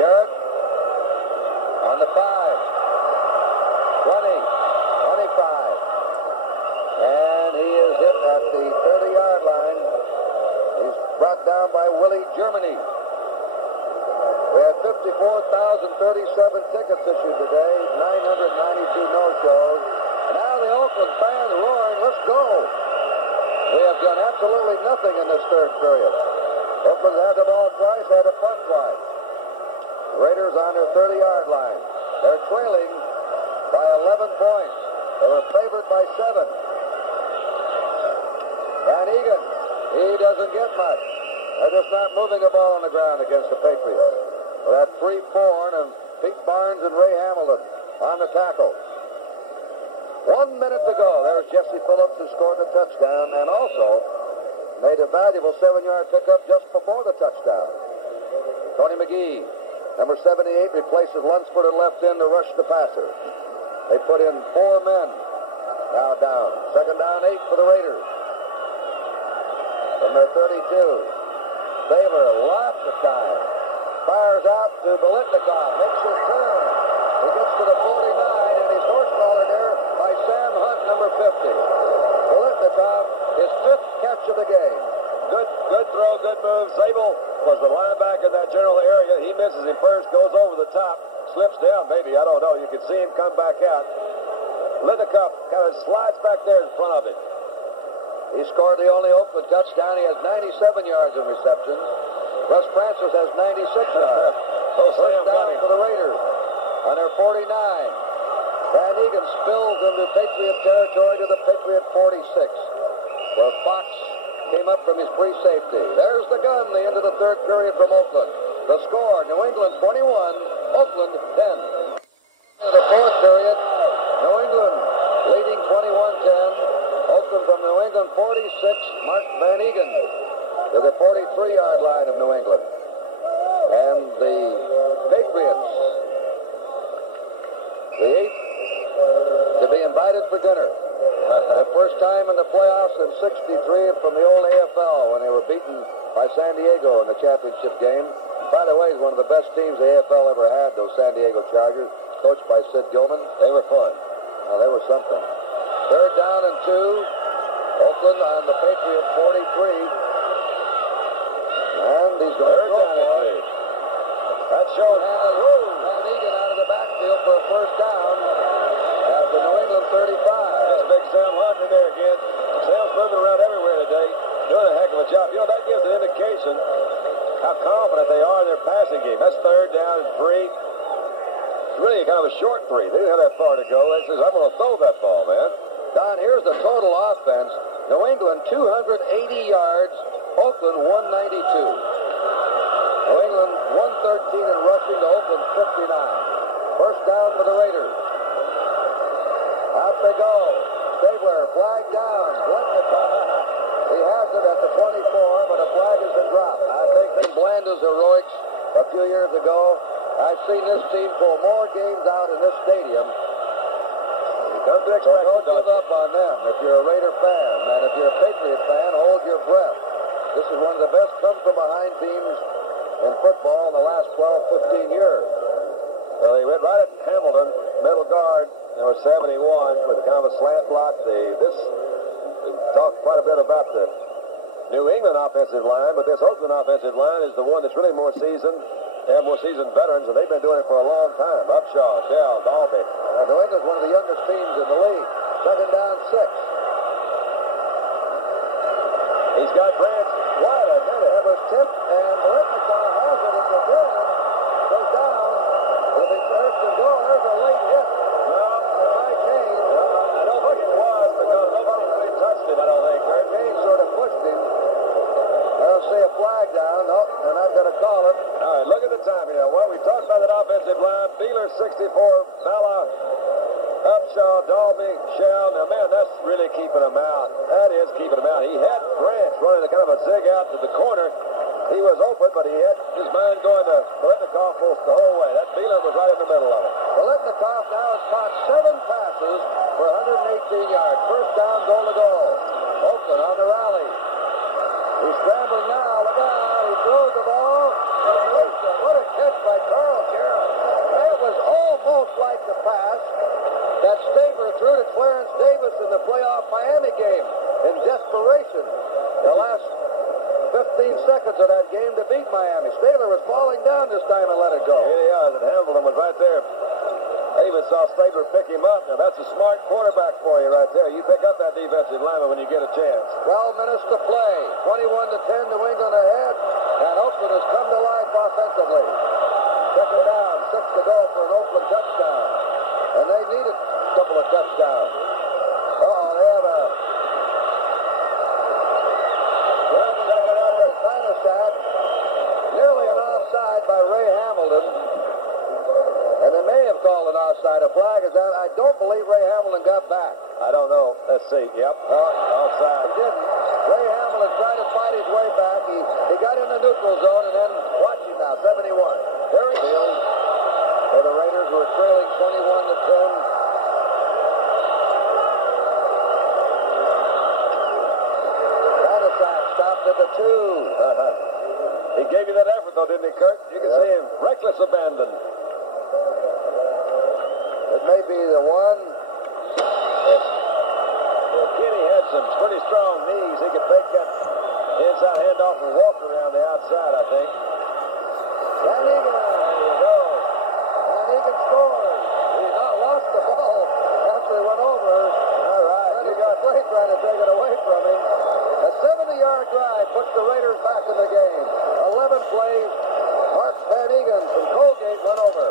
Garrett on the 5. 20, 25. And he is hit at the 30-yard line. He's brought down by Willie Germany. We had 54,037 tickets issued today, 992 no-shows. And now the Oakland fans roaring, let's go. We have done absolutely nothing in this third period. Oakland had the ball twice, had a punt twice. Raiders on their 30-yard line. They're trailing by 11 points. They were favored by 7. Van Egan, he doesn't get much. They're just not moving the ball on the ground against the Patriots. Well, that 3 Forn and Pete Barnes and Ray Hamilton on the tackle. 1 minute to go. There's Jesse Phillips who scored a touchdown, and also made a valuable 7-yard pickup just before the touchdown. Tony McGee, number 78, replaces Lunsford at left end to rush the passer. They put in 4 men. Now down. Second down, 8 for the Raiders. From their 32. Favor, lots of time. Fires out to Biletnikoff. Makes his turn. He gets to the 49, and he's horse-collared there by Sam Hunt, number 50. Biletnikoff, his 5th catch of the game. Good throw, good move. Zabel was the linebacker in that general area. He misses him first, goes over the top, slips down, maybe. I don't know. You can see him come back out. Biletnikoff kind of slides back there in front of him. He scored the only Oakland touchdown. He has 97 yards in receptions. Russ Francis has 96 yards. First down for the Raiders on their 49. Van Egan spills into Patriot territory to the Patriot 46, where Fox came up from his free safety. There's the gun, the end of the third period from Oakland. The score, New England 21, Oakland 10. In the fourth period, New England leading 21-10. Oakland from New England 46, Mark Van Egan to the 43-yard line of New England. And the Patriots, the 8th to be invited for dinner. The first time in the playoffs in 63 from the old AFL when they were beaten by San Diego in the championship game. By the way, it's one of the best teams the AFL ever had, those San Diego Chargers, coached by Sid Gilman. They were fun. They were something. Third down and 2. Oakland on the Patriot 43. And he's going to throw for it. That shows Van Egan out of the backfield for a first down at the New England 35. That's big Sam Hunt in there again. Sam's moving around everywhere today, doing a heck of a job. You know, that gives an indication how confident they are in their passing game. That's third down and 3. It's really kind of a short 3. They didn't have that far to go. They says, I'm going to throw that ball, man. Don, here's the total offense. New England 280 yards, Oakland 192. New England 113 in rushing to Oakland 59. First down for the Raiders. Out they go. Stabler, flag down. Biletnikoff. He has it at the 24, but a flag has been dropped. I think Blanda's heroics a few years ago. I've seen this team pull more games out in this stadium. So don't give up on them if you're a Raider fan. And if you're a Patriot fan, hold your breath. This is one of the best come-from-behind teams in football in the last 12, 15 years. Well, he went right at Hamilton, middle guard, number 71, with a kind of a slant block. We talked quite a bit about the New England offensive line, but this Oakland offensive line is the one that's really more seasoned. They have more seasoned veterans, and they've been doing it for a long time. Upshaw, Shell, Dalby. New England's one of the youngest teams in the league. Second down, 6. He's got Branch wide a minute. It was tipped, and Biletnikoff has it at the 10. Goes down. It'll be first and goal. There's a late hit. No. Mike Kane. I don't think it was because nobody really touched him, I don't think. Mike Kane sort of pushed him. I don't see a flag down. Nope, they're not going to call it. All right, look at the time here. Well, we talked about that offensive line. Beeler, 64. Bella, Upshaw, Dalby, Shell. Now, man, that's really keeping him out. That is keeping him out. He had Branch running a kind of a zig out to the corner. He was open, but he had his mind going to Biletnikoff the whole way. That Beeler was right in the middle of it. Biletnikoff now has caught 7 passes for 118 yards. First down, goal to goal. Oakland on the rally. He's scrambling now. Look out. He throws the ball. What a catch by Carl Jarrett. That was almost like the pass that Stabler threw to Clarence Davis in the playoff Miami game in desperation. The last 15 seconds of that game to beat Miami. Stabler was falling down this time and let it go. Here he is, and Hamilton was right there. I even saw Stabler pick him up. Now, that's a smart quarterback for you right there. You pick up that defensive lineman when you get a chance. 12 minutes to play. 21-10, New England ahead. And Oakland has come to life offensively. Second down, 6 to go for an Oakland touchdown. And they need a couple of touchdowns. They have a... BANASZAK. Nearly an offside by Ray Hamilton. And they may have called an offside. A flag is out. I don't believe Ray Hamilton got back. I don't know. Let's see. Yep. Offside. He didn't. Ray Hamilton tried to neutral zone and then watch him now, 71. Very field for the Raiders, who are trailing 21-10. BANASZAK stopped at the 2. He gave you that effort, though, didn't he, Kurt? You can see him. Reckless abandon. It may be the 1. Well, Kenny had some pretty strong knees. He could take that inside handoff and walk around the outside, I think. Van Eeghen. There you go. Van Eeghen scores. He not lost the ball after he went over. All right. You got Clay trying to take it away from him. A 70-yard drive puts the Raiders back in the game. 11 plays. Mark Van Eeghen from Colgate went over.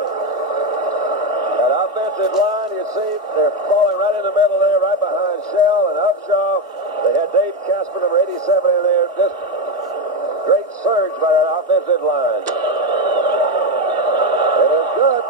That offensive line, you see, they're falling right in the middle there, right behind Shell and Upshaw. They had Dave Casper, number 87, in there. Just great surge by that offensive line. It is good.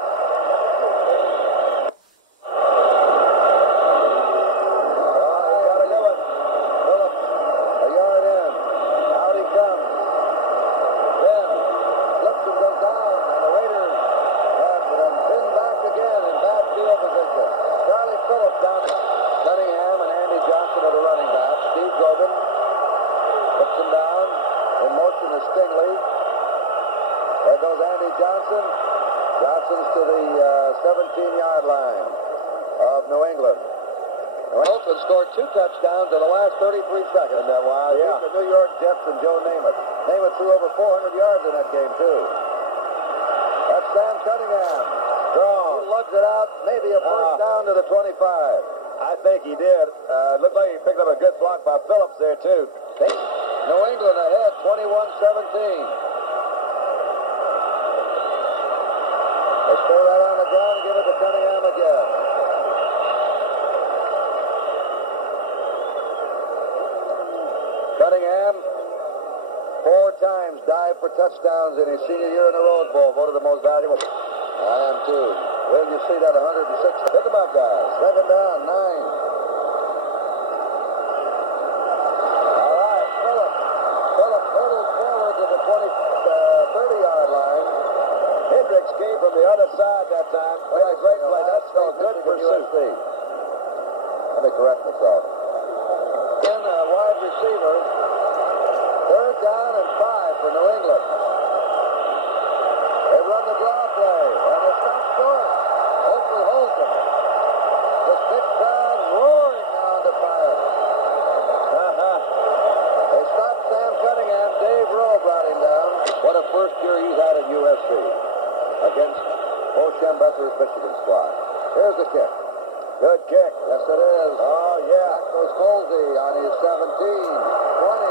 Johnson's to the 17-yard line of New England. Oakland scored 2 touchdowns in the last 33 seconds. Isn't that wild? Yeah. The New York Jets and Joe Namath. Namath threw over 400 yards in that game, too. That's Sam Cunningham. Strong. He lugs it out, maybe a first down to the 25. I think he did. Looked like he picked up a good block by Phillips there, too. New England ahead, 21-17. They throw that on the ground and give it to Cunningham again. Cunningham, 4 times dived for touchdowns in his senior year in the Rose Bowl. Voted the most valuable. I am too. Where did you see that? 106. Pick them up, guys. 2nd down, 9. All right, Phillips. Phillips hurdles forward to the 30-yard line. Hendricks came from the other side that time. Made a great play. That's a good pursuit. Let me correct myself. Then a wide receiver. 3rd down and 5 for New England. They run the draw play, and they stop short. Oakley holds them. This big crowd roaring now into fire. They stopped Sam Cunningham. Dave Rowe brought him down. What a first year he's had at USC against Bo Schembechler's Michigan squad. Here's the kick. Good kick. Yes, it is. Oh, yeah. Back goes Colsey on his 17, 20,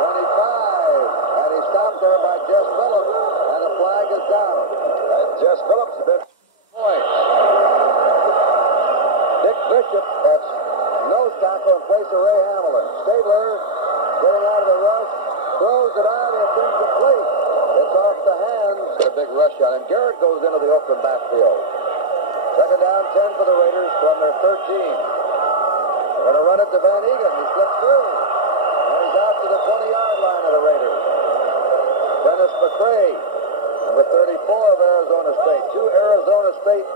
25. And he's stopped there by Jess Phillips. And the flag is down. And Jess Phillips has been... Points. Dick Bishop, that's nose tackle in place of Ray Hamlin. Stabler getting out of the rush. Throws it out. It's incomplete. It's off the hands. A big rush on him. Garrett goes into the Oakland backfield. 2nd down, 10 for the Raiders from their 13. They're going to run it to Van Eeghen. He slipped through. And he's out to the 20-yard line of the Raiders. Dennis McCray, number 34 of Arizona State. 2 Arizona State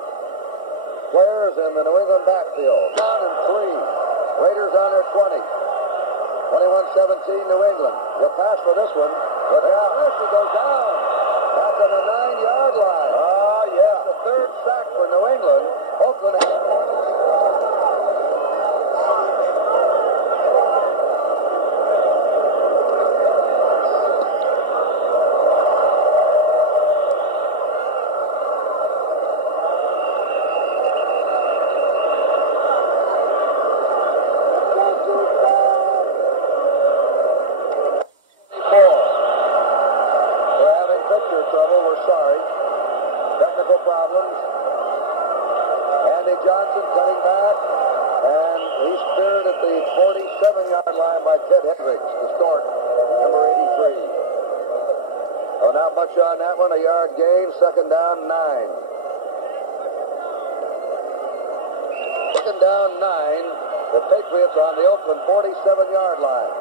players in the New England backfield. Down and 3. Raiders on their 20. 21-17 New England. They'll pass for this one. But he goes down. That's on the 9-yard line. Oh, yeah. That's the 3rd sack for New England. Oakland has... on that one, a yard gain, 2nd down, 9. 2nd down, 9. The Patriots on the Oakland 47-yard line.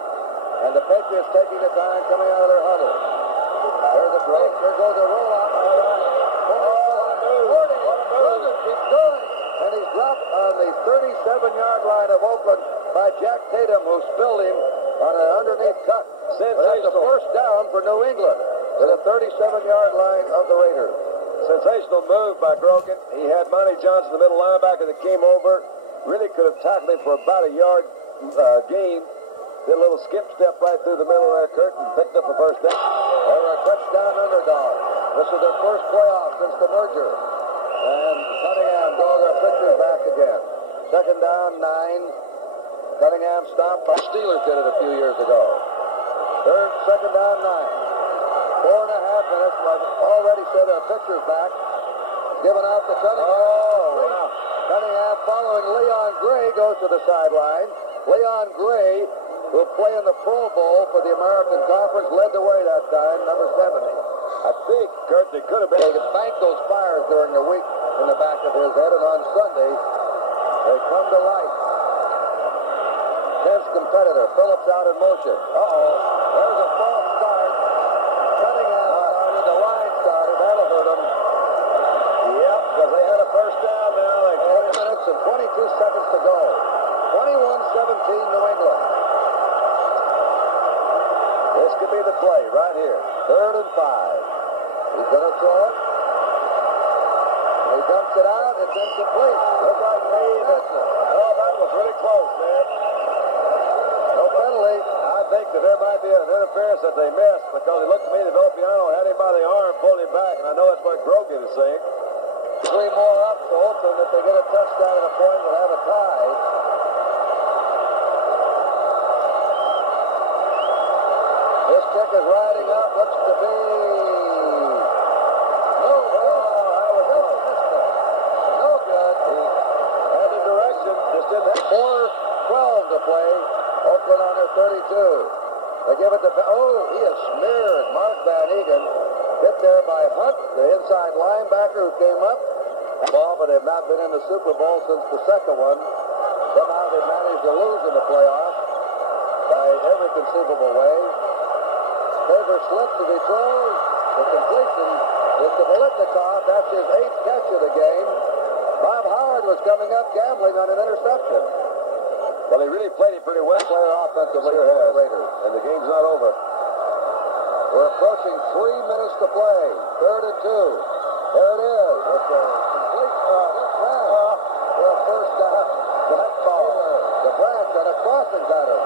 And the Patriots taking the time coming out of their huddle. There's a break. There goes a roll-up. 40. Grogan keeps going. And he's dropped on the 37-yard line of Oakland by Jack Tatum, who spilled him on an underneath cut. That's a first down for New England to the 37-yard line of the Raiders. Sensational move by Grogan. He had Monty Johnson, the middle linebacker, that came over. Really could have tackled him for about a yard gain. Did a little skip step right through the middle there, Kurt, and picked up a first down. They were a touchdown underdog. This is their first playoff since the merger. And Cunningham goes their pitchers back again. Second down, 9. Cunningham stopped. The Steelers did it a few years ago. Second down, 9. 4.5 minutes. Already said their pitchers back. Given out to Cunningham. Oh, wow. Cunningham following Leon Gray goes to the sideline. Leon Gray, who will play in the Pro Bowl for the American Conference, led the way that time, number 70. I think, Kurt, they could have been. They could bank those fires during the week in the back of his head, and on Sunday, they come to light. Tense competitor, Phillips out in motion. There's a false start. Cunningham started, the line started, that'll hurt him. Yep, because they had a first down now. 8 minutes and 22 seconds to go. 21-17 New England. This could be the play right here. 3rd and 5. He's going to throw it. He dumps it out. It's incomplete. Looked like me. Oh, that was really close, man. No penalty. I think that there might be an interference that they missed because it looked to me that VILLAPIANO had him by the arm, pulled him back, and I know that's what Grogan is saying. 3 more up to Oakland. If they get a touchdown at a point, we'll have a tie. This kick is riding up. Looks to be... No good. No good. He had the direction. Just didn't have 4:12 to play. Oakland on their 32. They give it to... he is smeared. Mark Van Eegen hit there by Hunt, the inside linebacker who came up. Ball, but they've not been in the Super Bowl since the second one. Somehow they've managed to lose in the playoffs by every conceivable way. Faber slips as he throws. The completion is to BILETNIKOFF. That's his 8th catch of the game. Bob Howard was coming up gambling on an interception. Well, he really played it pretty well. Player offensively for the Raiders. And the game's not over. We're approaching 3 minutes to play. 3rd and 2. There it is. It's a complete for a first down. That ball. The branch on a crossing pattern.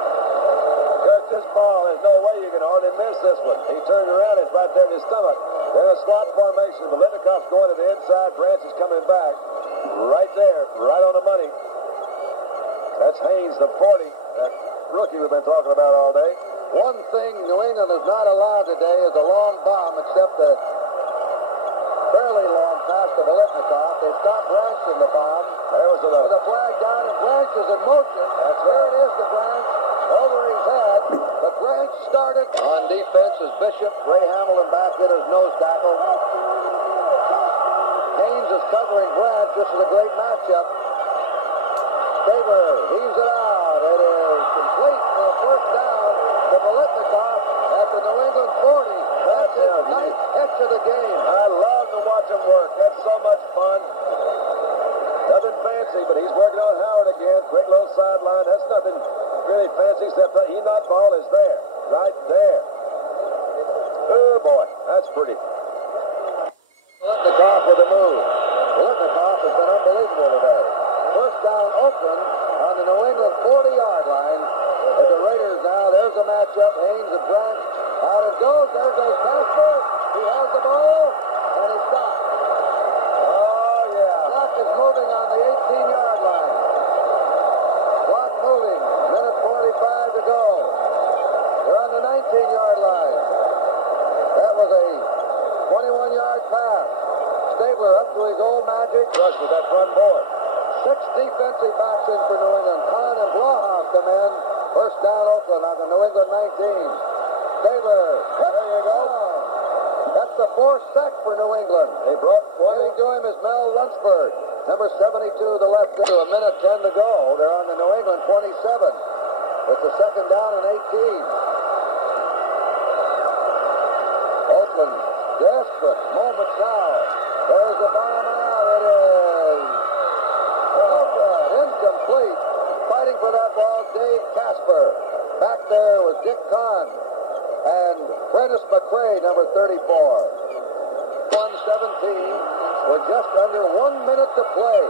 Kurt, this ball, there's no way you can hardly miss this one. He turned around, it's right there in his stomach. They're in a slot formation. BILETNIKOFF's going to the inside. Branch is coming back. Right there, right on the money. That's Haynes, the 40. That rookie we've been talking about all day. One thing New England is not allowed today is a long bomb, except a fairly long pass to BILETNIKOFF. They stopped Branch in the bomb. There was with a flag down, and Branch is in motion. There it is to Branch, over his head. But Branch started. On defense is Bishop. Ray Hamilton back in his nose tackle. Haynes is covering Branch. This is a great matchup. Faber heaves it out. It is complete for a first down to BILETNIKOFF at the New England 40. That's his 9th catch of the game. I love to watch him work. That's so much fun. Nothing fancy, but he's working on Howard again. Quick little sideline. That's nothing really fancy except that he-nut ball is there. Right there. Oh, boy. That's pretty. BILETNIKOFF with the move. BILETNIKOFF has been unbelievable today. First down Oakland on the New England 40-yard line. At the Raiders now, there's a matchup. Haynes and Branch. Out it goes. There goes CASPER. He has the ball, and he stopped. Oh, yeah. Clock is moving on the 18-yard line. Clock moving. Minute 45 to go. They're on the 19-yard line. That was a 21-yard pass. Stabler up to his old magic. Rush with that front board. 6 defensive backs in for New England. Kahn and Blaha come in. First down Oakland on the New England 19. Stabler. There you go. That's the 4th sack for New England. They brought one. Getting to him is Mel LUNSFORD. Number 72, the left. To a minute 10 to go. They're on the New England 27. It's a second down and 18. Oakland, desperate moments now. There's the bomb out. It is Oakland, incomplete. Fighting for that ball, Dave Casper. Back there was Dick Kahn and Prentice McCray, number 34. 1:17 with just under 1 minute to play.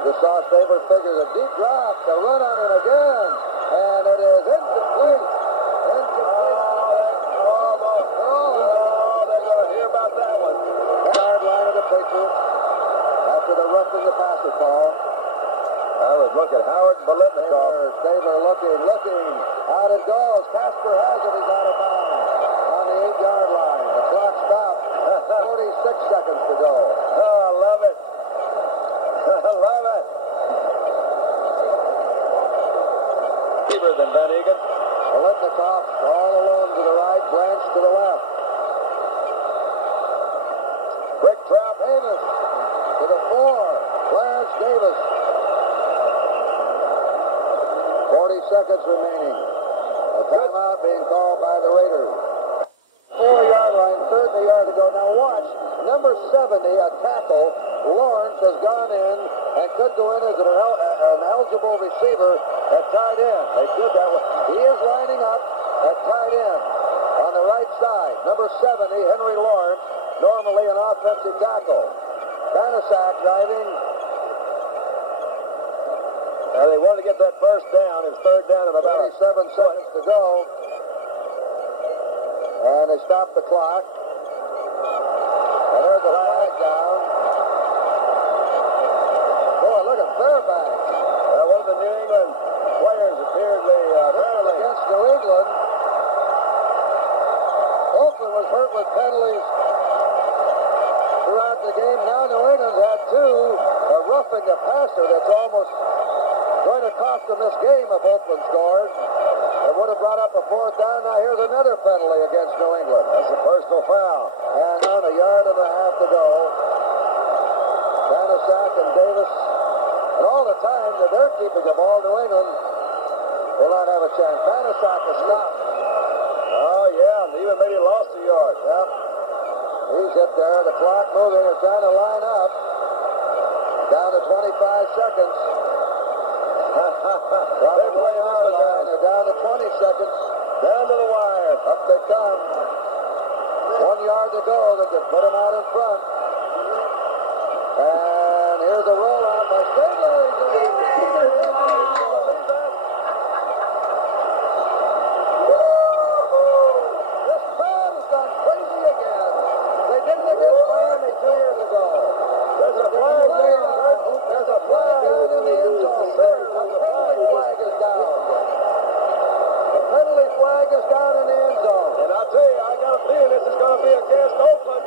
The Saw Saber figures a deep drop. The run on it again. And it is incomplete. Incomplete. They're going to hear about that one. Hard line of the Patriots after the roughing the passer call. I was looking Howard BILETNIKOFF. Saber looking. Out it goes. Casper has it. He's out of bounds on the 8-yard line. The clock stopped. 46 seconds to go. Oh, I love it. I love it. Deeper than Van Egan. BILETNIKOFF all alone to the right, Branch to the left. Brick trap. Davis to the 4. Clarence Davis. 40 seconds remaining. A timeout being called by the Raiders. 4-yard line, 30 yard to go. Now watch, number 70, a tackle, Lawrence has gone in and could go in as an eligible receiver at tight end. They did that. He is lining up at tight end on the right side. Number 70, Henry Lawrence, normally an offensive tackle. BANASZAK driving. They wanted to get that first down. It was third down of about 37 seconds to go. And they stopped the clock. And there's a flag down. Boy, look at Fairbanks. one of the New England players appeared apparently against New England. Oakland was hurt with penalties throughout the game. Now New England's had two. Roughing the passer that's almost going to cost them this game if Oakland scores. It would have brought up a fourth down. Now here's another penalty against New England. That's a personal foul. And on 1.5 yards to go. BANASZAK and Davis. And all the time that they're keeping the ball, New England will not have a chance. BANASZAK is stopped. Oh, yeah, and even maybe lost a yard. Yep. He's hit there. The clock moving. They're trying to line up. Down to 25 seconds. They're playing this one down. They're down to 20 seconds. Down to the wire. Up they come. 1 yard to go. They can put them out in front. And here's a rollout by Stingley. This crowd has gone crazy again. They did it against Miami 2 years ago. There's a flag there. There's a flag down in the end zone. The penalty flag is down. The penalty flag is down in the end zone. And I'll tell you, I got a feeling this is going to be against Oakland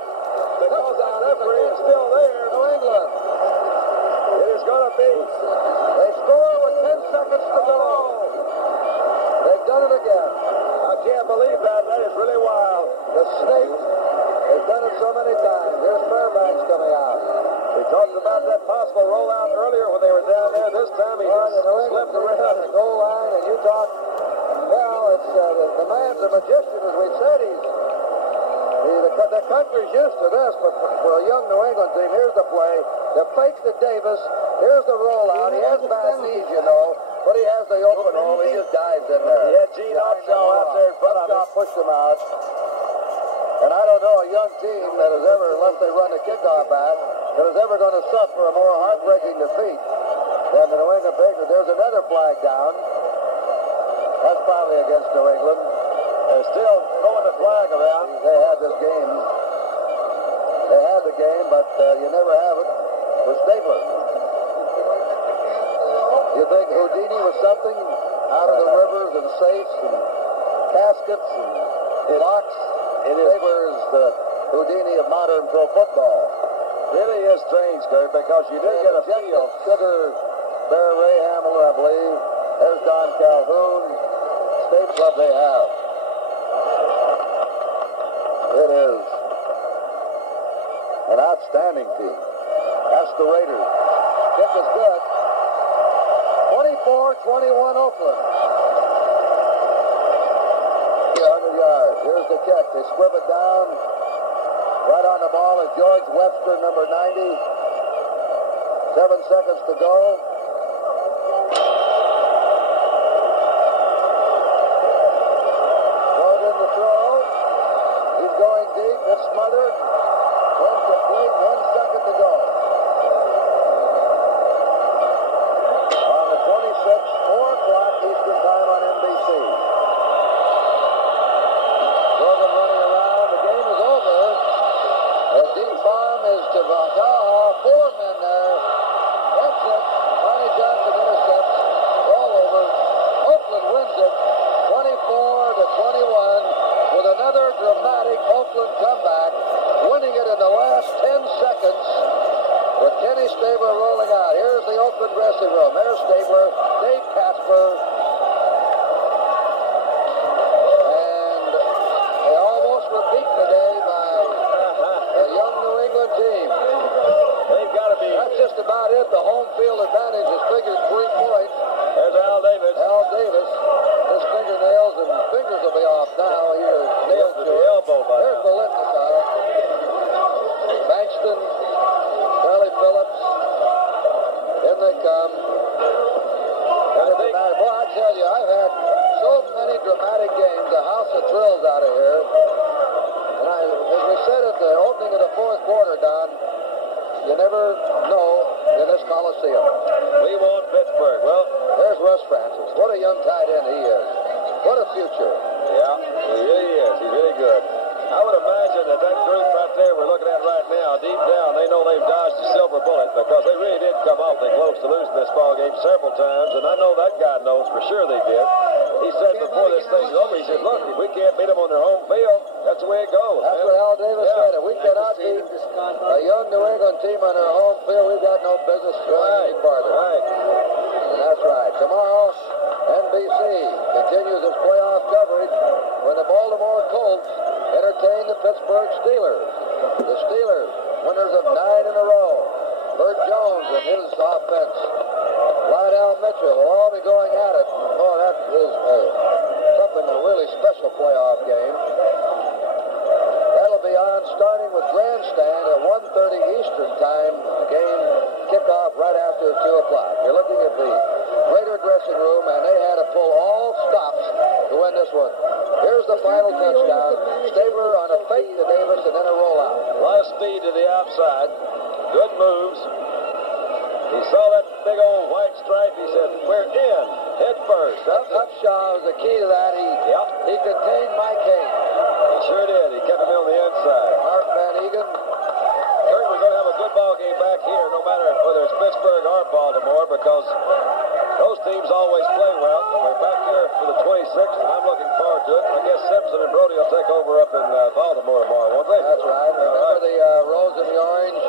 because that referee is still there. New England. It is going to be. They score with 10 seconds to go. They've done it again. I can't believe that. That is really wild. The Snake has done it so many times. Here's Fairbanks coming out. We talked about that possible rollout earlier when they were down there. This time he just slipped around the goal line, and you talk. Well, it's the man's a magician, as we said. The country's used to this, but for a young New England team, here's the play. The fake to Davis. Here's the rollout. He has bad knees, you know, but he has the open hole. He just dives in there. He had Gene Upshaw out there in front of him. Pushed him out. And I don't know a young team that has ever, unless they run the kickoff back, that is ever going to suffer a more heartbreaking defeat than the New England Patriots. There's another flag down. That's probably against New England. They're still throwing the flag around. They had this game. They had the game, but you never have it for Stabler. You think Houdini was something out of the rivers and safes and caskets and locks? Stabler is the Houdini of modern pro football. Really is strange, Kurt, because you do get a feel. Sugar Bear Ray Hamilton, I believe. There's Don Calhoun. State club they have. It is an outstanding team. That's the Raiders. Kick is good. 24-21 Oakland. 100 yards. Here's the kick. They squib it down. Right on the ball is George Webster, number 90. 7 seconds to go. Grogan to throw. He's going deep. It's smothered. Incomplete. 1 second to go. On the 26th, 4 o'clock Eastern time on NBC. Grogan running around. The game is over. The deep bomb is to VATAHA. 4 men there. That's it. Ronnie Johnson intercepts. All over. Oakland wins it 24-21 with another dramatic Oakland comeback, winning it in the last 10 seconds with Kenny Stabler rolling out. Here's the Oakland dressing room. There's Stabler, Dave Casper, and they almost were beaten today by a young New England team. They've got to be. That's just about it. The home field advantage is figured 3 points. There's Al Davis. Al Davis, his fingernails and fingers will be off now. Here, nails to the elbow by There's now. BILETNIKOFF, Bankston, PHILLIPS. In they come. Boy, I tell you, I've had so many dramatic games. The house of thrills out of here. And as we said at the opening of the 4th quarter, Don, you never know in this Coliseum. We want Pittsburgh. Well, there's Russ Francis. What a young tight end he is. What a future. yeah, he really is. He's really good. I would imagine that group right there we're looking at right now, deep down, they know they've dodged a silver bullet because they really did come awfully close to losing this ball game several times, and I know that guy knows for sure they did. He said before this thing's over, he said, look, if we can't beat them on their home field, that's the way it goes. That's what Al Davis said. If we cannot beat a young New England team on their home field, we've got no business going any farther. Right. And that's right. Tomorrow, NBC continues its playoff coverage when the Baltimore Colts entertain the Pittsburgh Steelers. The Steelers, winners of 9 in a row. Bert Jones and his offense. Lydell Mitchell will all be going at it. Oh, that is something, a really special playoff game. That'll be on starting with Grandstand at 1:30 Eastern time. The game kickoff right after 2 o'clock. You're looking at the Raider dressing room, and they had to pull all stops to win this one. Here's the final touchdown. Stabler on a fake to Davis and then a rollout. A lot of speed to the outside. Good moves. He saw that big old white stripe. He said, we're in. Head first. Upshaw was the key to that. He contained Mike Haynes. He sure did. He kept him on the inside. Mark Van Eegen. Kurt, we're going to have a good ball game back here, no matter whether it's Pittsburgh or Baltimore, because those teams always play well. We're back here for the 26th, and I'm looking forward to it. I guess Simpson and Brody will take over up in Baltimore tomorrow, won't they? That's right. Remember the Rose and the Orange,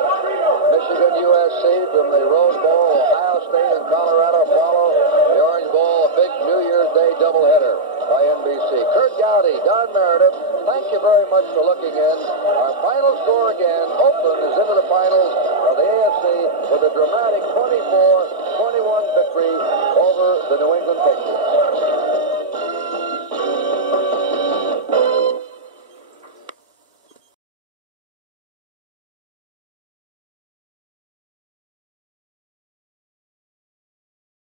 Michigan, USC from the Rose Bowl, Ohio State and Colorado follow. The Orange Bowl, a big New Year's Day doubleheader by NBC. Kurt Gowdy, Don Meredith, thank you very much for looking in. Our final score again, Oakland is into the finals of the AFC with a dramatic 24-21 victory